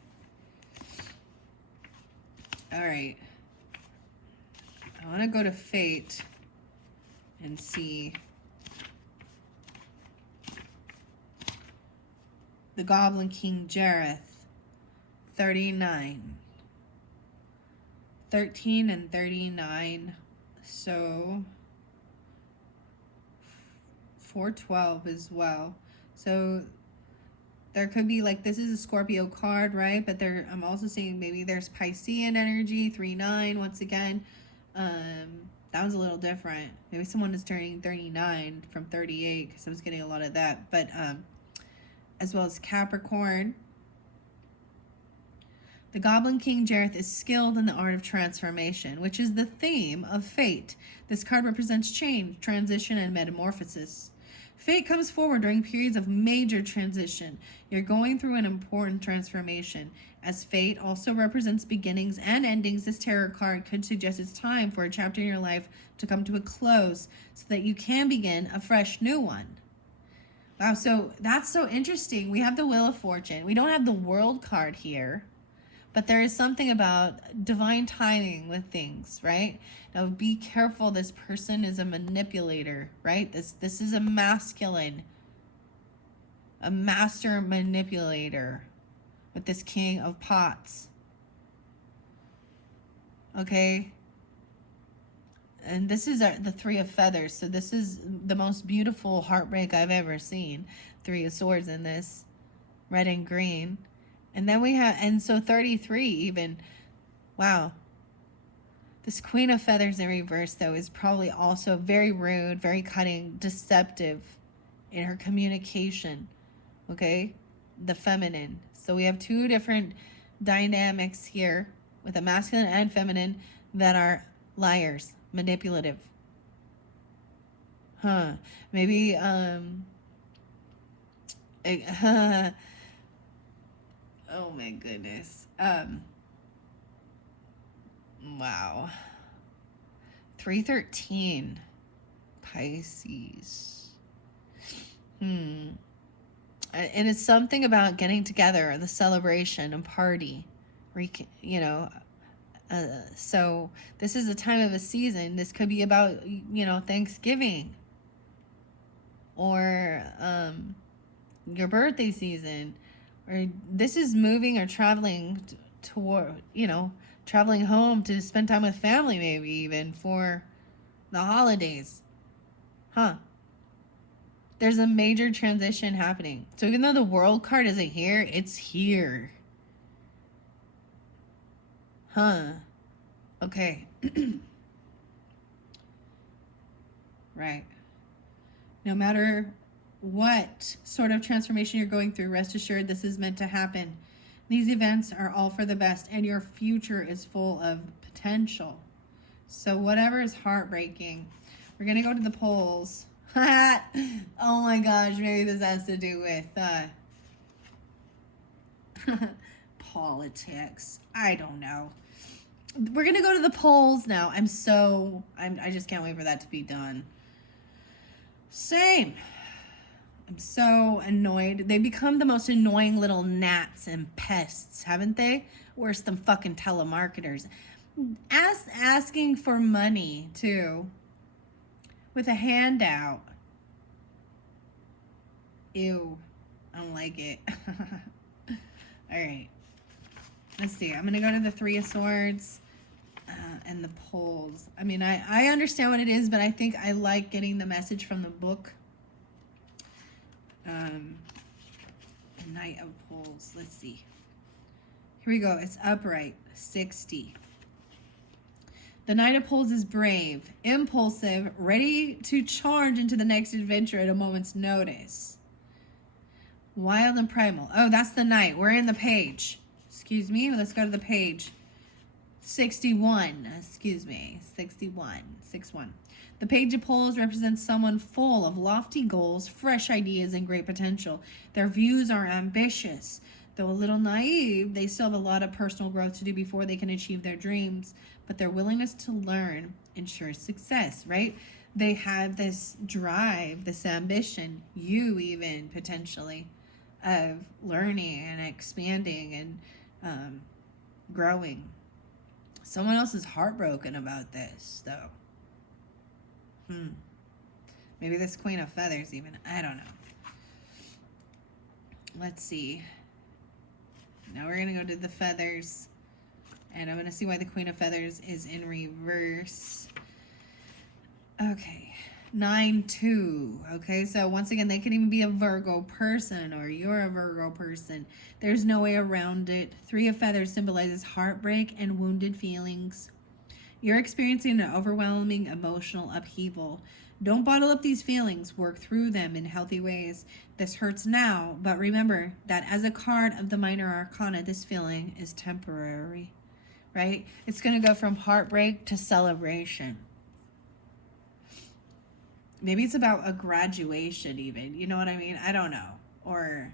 All right. I want to go to Fate and see. The Goblin King Jareth, 39. 13 and 39. So 412 as well. So there could be like, this is a Scorpio card, right? But there, I'm also seeing maybe there's Piscean energy, 3-9 once again. That was a little different. Maybe someone is turning 39 from 38, because I was getting a lot of that. But as well as Capricorn. The Goblin King Jareth is skilled in the art of transformation, which is the theme of Fate. This card represents change, transition, and metamorphosis. Fate comes forward during periods of major transition. You're going through an important transformation. As Fate also represents beginnings and endings, this tarot card could suggest it's time for a chapter in your life to come to a close so that you can begin a fresh new one. Wow, so that's so interesting. We have the Wheel of Fortune. We don't have the World card here, but there is something about divine timing with things, right? Now, be careful. This person is a manipulator, right? This is a masculine, a master manipulator with this King of Pots. Okay? And this is the 3 of Feathers. So this is the most beautiful heartbreak I've ever seen. 3 of Swords in this. Red and green. And then we have, and so 33 even. Wow. This Queen of Feathers in reverse, though, is probably also very rude, very cutting, deceptive in her communication. Okay? The feminine. So we have 2 different dynamics here with a masculine and feminine that are liars. Manipulative. Maybe oh my goodness. Wow. 313 Pisces. And it's something about getting together, the celebration and party. You know, so this is a time of a season. This could be about, Thanksgiving or your birthday season, or this is moving or traveling toward, traveling home to spend time with family, maybe even for the holidays. There's a major transition happening. So even though the world card isn't here, it's here. Okay. Right. No matter what sort of transformation you're going through, rest assured this is meant to happen. These events are all for the best, and your future is full of potential. So whatever is heartbreaking, we're going to go to the polls. Oh my gosh, maybe this has to do with politics. I don't know. We're going to go to the polls now. I just can't wait for that to be done. Same. I'm so annoyed. They become the most annoying little gnats and pests, haven't they? Worse than fucking telemarketers. Asking for money, too. With a handout. Ew. I don't like it. Alright. Let's see. I'm going to go to the Three of Swords and the poles. I mean, I understand what it is, but I think I like getting the message from the book. The Knight of Poles. Let's see. Here we go. It's upright. 60. The Knight of Poles is brave, impulsive, ready to charge into the next adventure at a moment's notice. Wild and primal. Oh, that's the Knight. We're in the page. Excuse me. Let's go to the page. 61. Excuse me. 61. 61. The Page of Poles represents someone full of lofty goals, fresh ideas, and great potential. Their views are ambitious. Though a little naive, they still have a lot of personal growth to do before they can achieve their dreams. But their willingness to learn ensures success, right? They have this drive, this ambition, you even potentially, of learning and expanding and growing. Someone else is heartbroken about this, though. Maybe this Queen of Feathers even. I don't know. Let's see. Now we're going to go to the feathers. And I'm going to see why the Queen of Feathers is in reverse. Okay. 9-2. Okay, so once again, they can even be a Virgo person, or you're a Virgo person. There's no way around it. Three of Feathers symbolizes heartbreak and wounded feelings. You're experiencing an overwhelming emotional upheaval. Don't bottle up these feelings. Work through them in healthy ways. This hurts now, but remember that as a card of the Minor Arcana, this feeling is temporary, right? It's going to go from heartbreak to celebration. Maybe it's about a graduation even. You know what I mean? I don't know. Or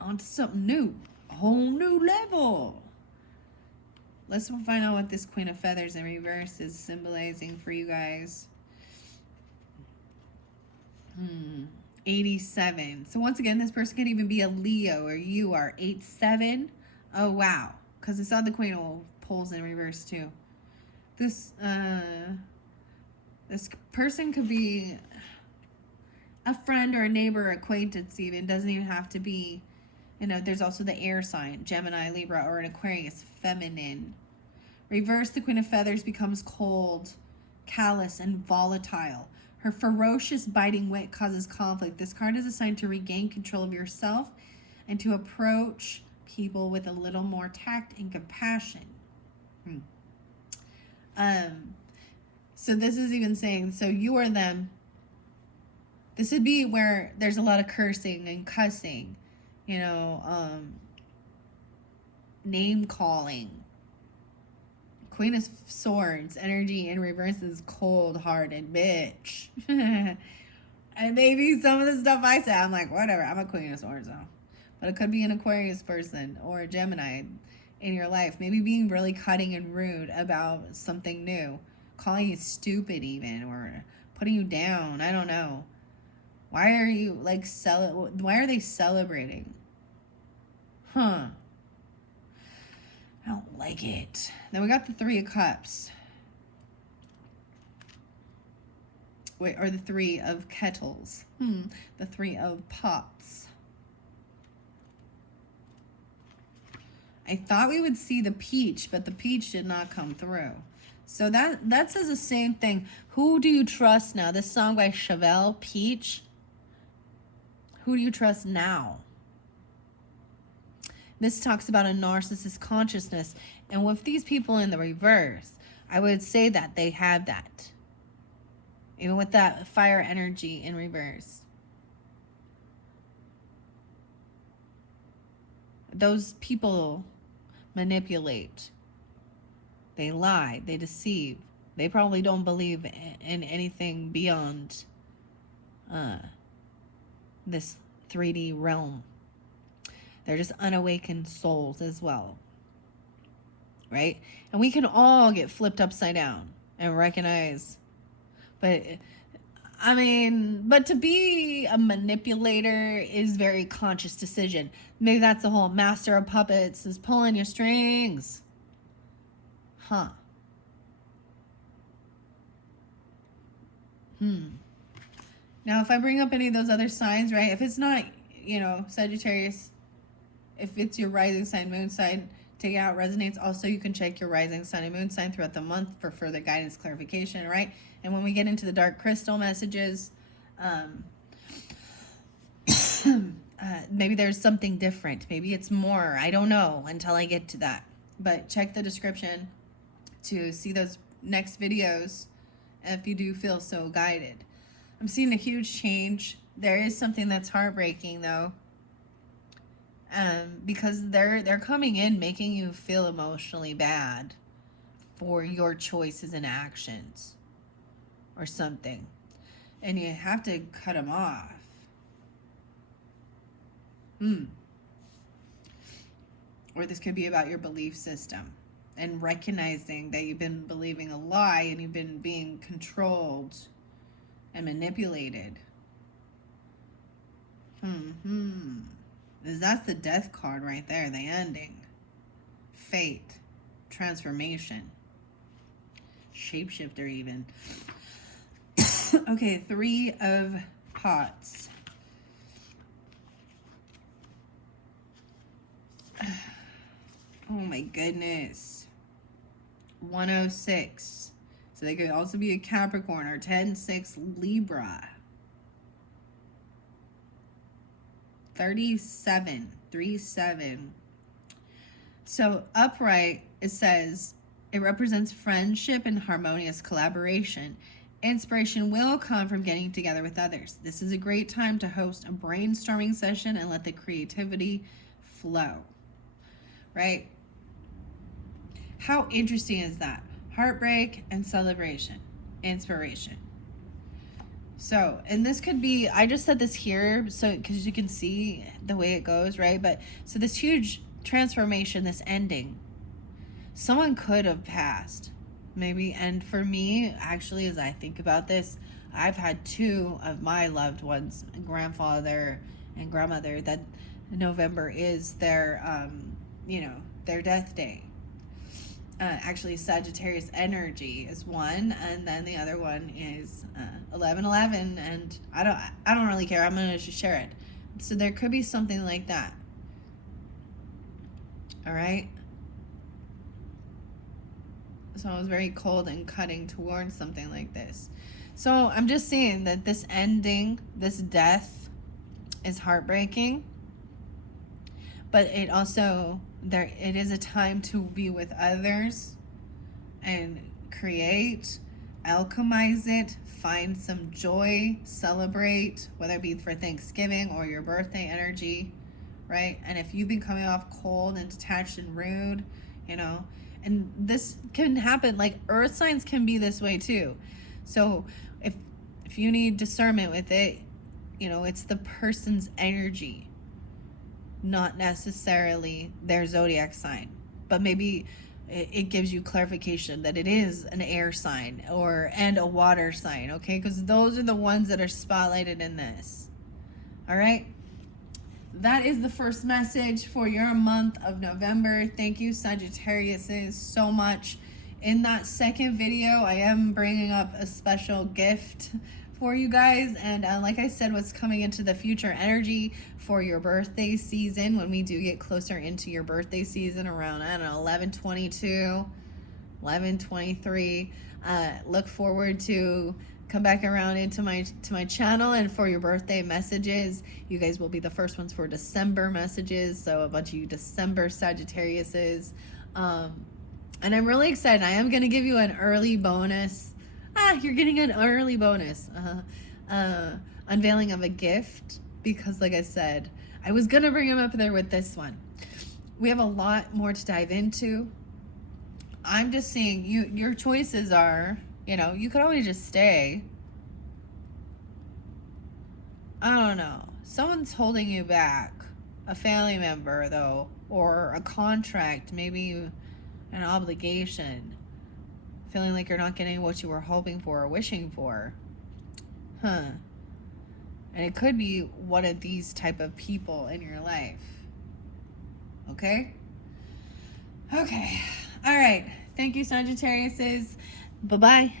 onto something new. A whole new level. Let's find out what this Queen of Feathers in reverse is symbolizing for you guys. 87. So once again, this person can even be a Leo, or you are 8-7. Oh, wow. Because it's on the Queen of Poles in reverse, too. This person could be a friend or a neighbor or acquaintance even. It doesn't even have to be, there's also the air sign, Gemini, Libra, or an Aquarius, feminine. Reverse, the Queen of Feathers becomes cold, callous, and volatile. Her ferocious, biting wit causes conflict. This card is assigned to regain control of yourself and to approach people with a little more tact and compassion. So this is even saying, so you or them, this would be where there's a lot of cursing and cussing, name calling. Queen of Swords, energy in reverse is cold-hearted bitch. And maybe some of the stuff I say, I'm like, whatever, I'm a Queen of Swords though. But it could be an Aquarius person or a Gemini in your life. Maybe being really cutting and rude about something new. Calling you stupid even, or putting you down. I don't know. Why are you like why are they celebrating? Huh. I don't like it. Then we got the Three of Cups. Wait, or the Three of Kettles. The Three of Pots. I thought we would see the peach, but the peach did not come through. So that says the same thing. Who do you trust now? This song by Chevelle, Peach. Who do you trust now? This talks about a narcissist consciousness. And with these people in the reverse, I would say that they have that. Even with that fire energy in reverse. Those people manipulate. They lie. They deceive. They probably don't believe in anything beyond this 3D realm. They're just unawakened souls as well. Right? And we can all get flipped upside down and recognize. But to be a manipulator is very conscious decision. Maybe that's the whole master of puppets is pulling your strings. Huh. Now, if I bring up any of those other signs, right? If it's not, Sagittarius, if it's your rising sign, moon sign, take it out, resonates. Also, you can check your rising sign and moon sign throughout the month for further guidance, clarification, right? And when we get into the dark crystal messages, maybe there's something different. Maybe it's more. I don't know until I get to that. But check the description to see those next videos if you do feel so guided. I'm seeing a huge change. There is something that's heartbreaking, though. Because they're coming in making you feel emotionally bad for your choices and actions or something, and you have to cut them off. Or this could be about your belief system and recognizing that you've been believing a lie and you've been being controlled and manipulated. That's the death card right there, the ending. Fate. Transformation. Shapeshifter even. Okay, Three of Pots. Oh my goodness. 106. So they could also be a Capricorn or 10-6 Libra. 37. So upright, it says, it represents friendship and harmonious collaboration. Inspiration will come from getting together with others. This is a great time to host a brainstorming session and let the creativity flow. Right? How interesting is that? Heartbreak and celebration. Inspiration. So, and this could be, I just said this here so because you can see the way it goes, right? But so this huge transformation, this ending, someone could have passed maybe. And for me, actually, as I think about this, I've had two of my loved ones, grandfather and grandmother, that November is their, their death day. Actually, Sagittarius energy is one, and then the other one is 11/11, and I don't really care. I'm gonna just share it. So there could be something like that. All right. So I was very cold and cutting towards something like this. So I'm just seeing that this ending, this death, is heartbreaking. But it also, it is a time to be with others and create, alchemize it, find some joy, celebrate, whether it be for Thanksgiving or your birthday energy, right? And if you've been coming off cold and detached and rude, and this can happen, like earth signs can be this way too. So if you need discernment with it, it's the person's energy, not necessarily their zodiac sign. But maybe it gives you clarification that it is an air sign and a water sign, okay? Because those are the ones that are spotlighted in this. All right? That is the first message for your month of November. Thank you, Sagittariuses, so much. In that second video, I am bringing up a special gift for you guys. And like I said, what's coming into the future energy for your birthday season, when we do get closer into your birthday season around, I don't know, 11/22, 11/23. Look forward to come back around into my channel, and for your birthday messages, you guys will be the first ones for December messages. So a bunch of you December Sagittariuses. And I'm really excited. I am going to give you an early bonus. You're getting an early bonus. Unveiling of a gift, because like I said, I was going to bring him up there with this one. We have a lot more to dive into. I'm just seeing your choices are, you could always just stay. I don't know. Someone's holding you back. A family member, though, or a contract, maybe an obligation. Feeling like you're not getting what you were hoping for or wishing for. And it could be one of these type of people in your life. Okay? Okay. All right. Thank you, Sagittariuses. Bye-bye.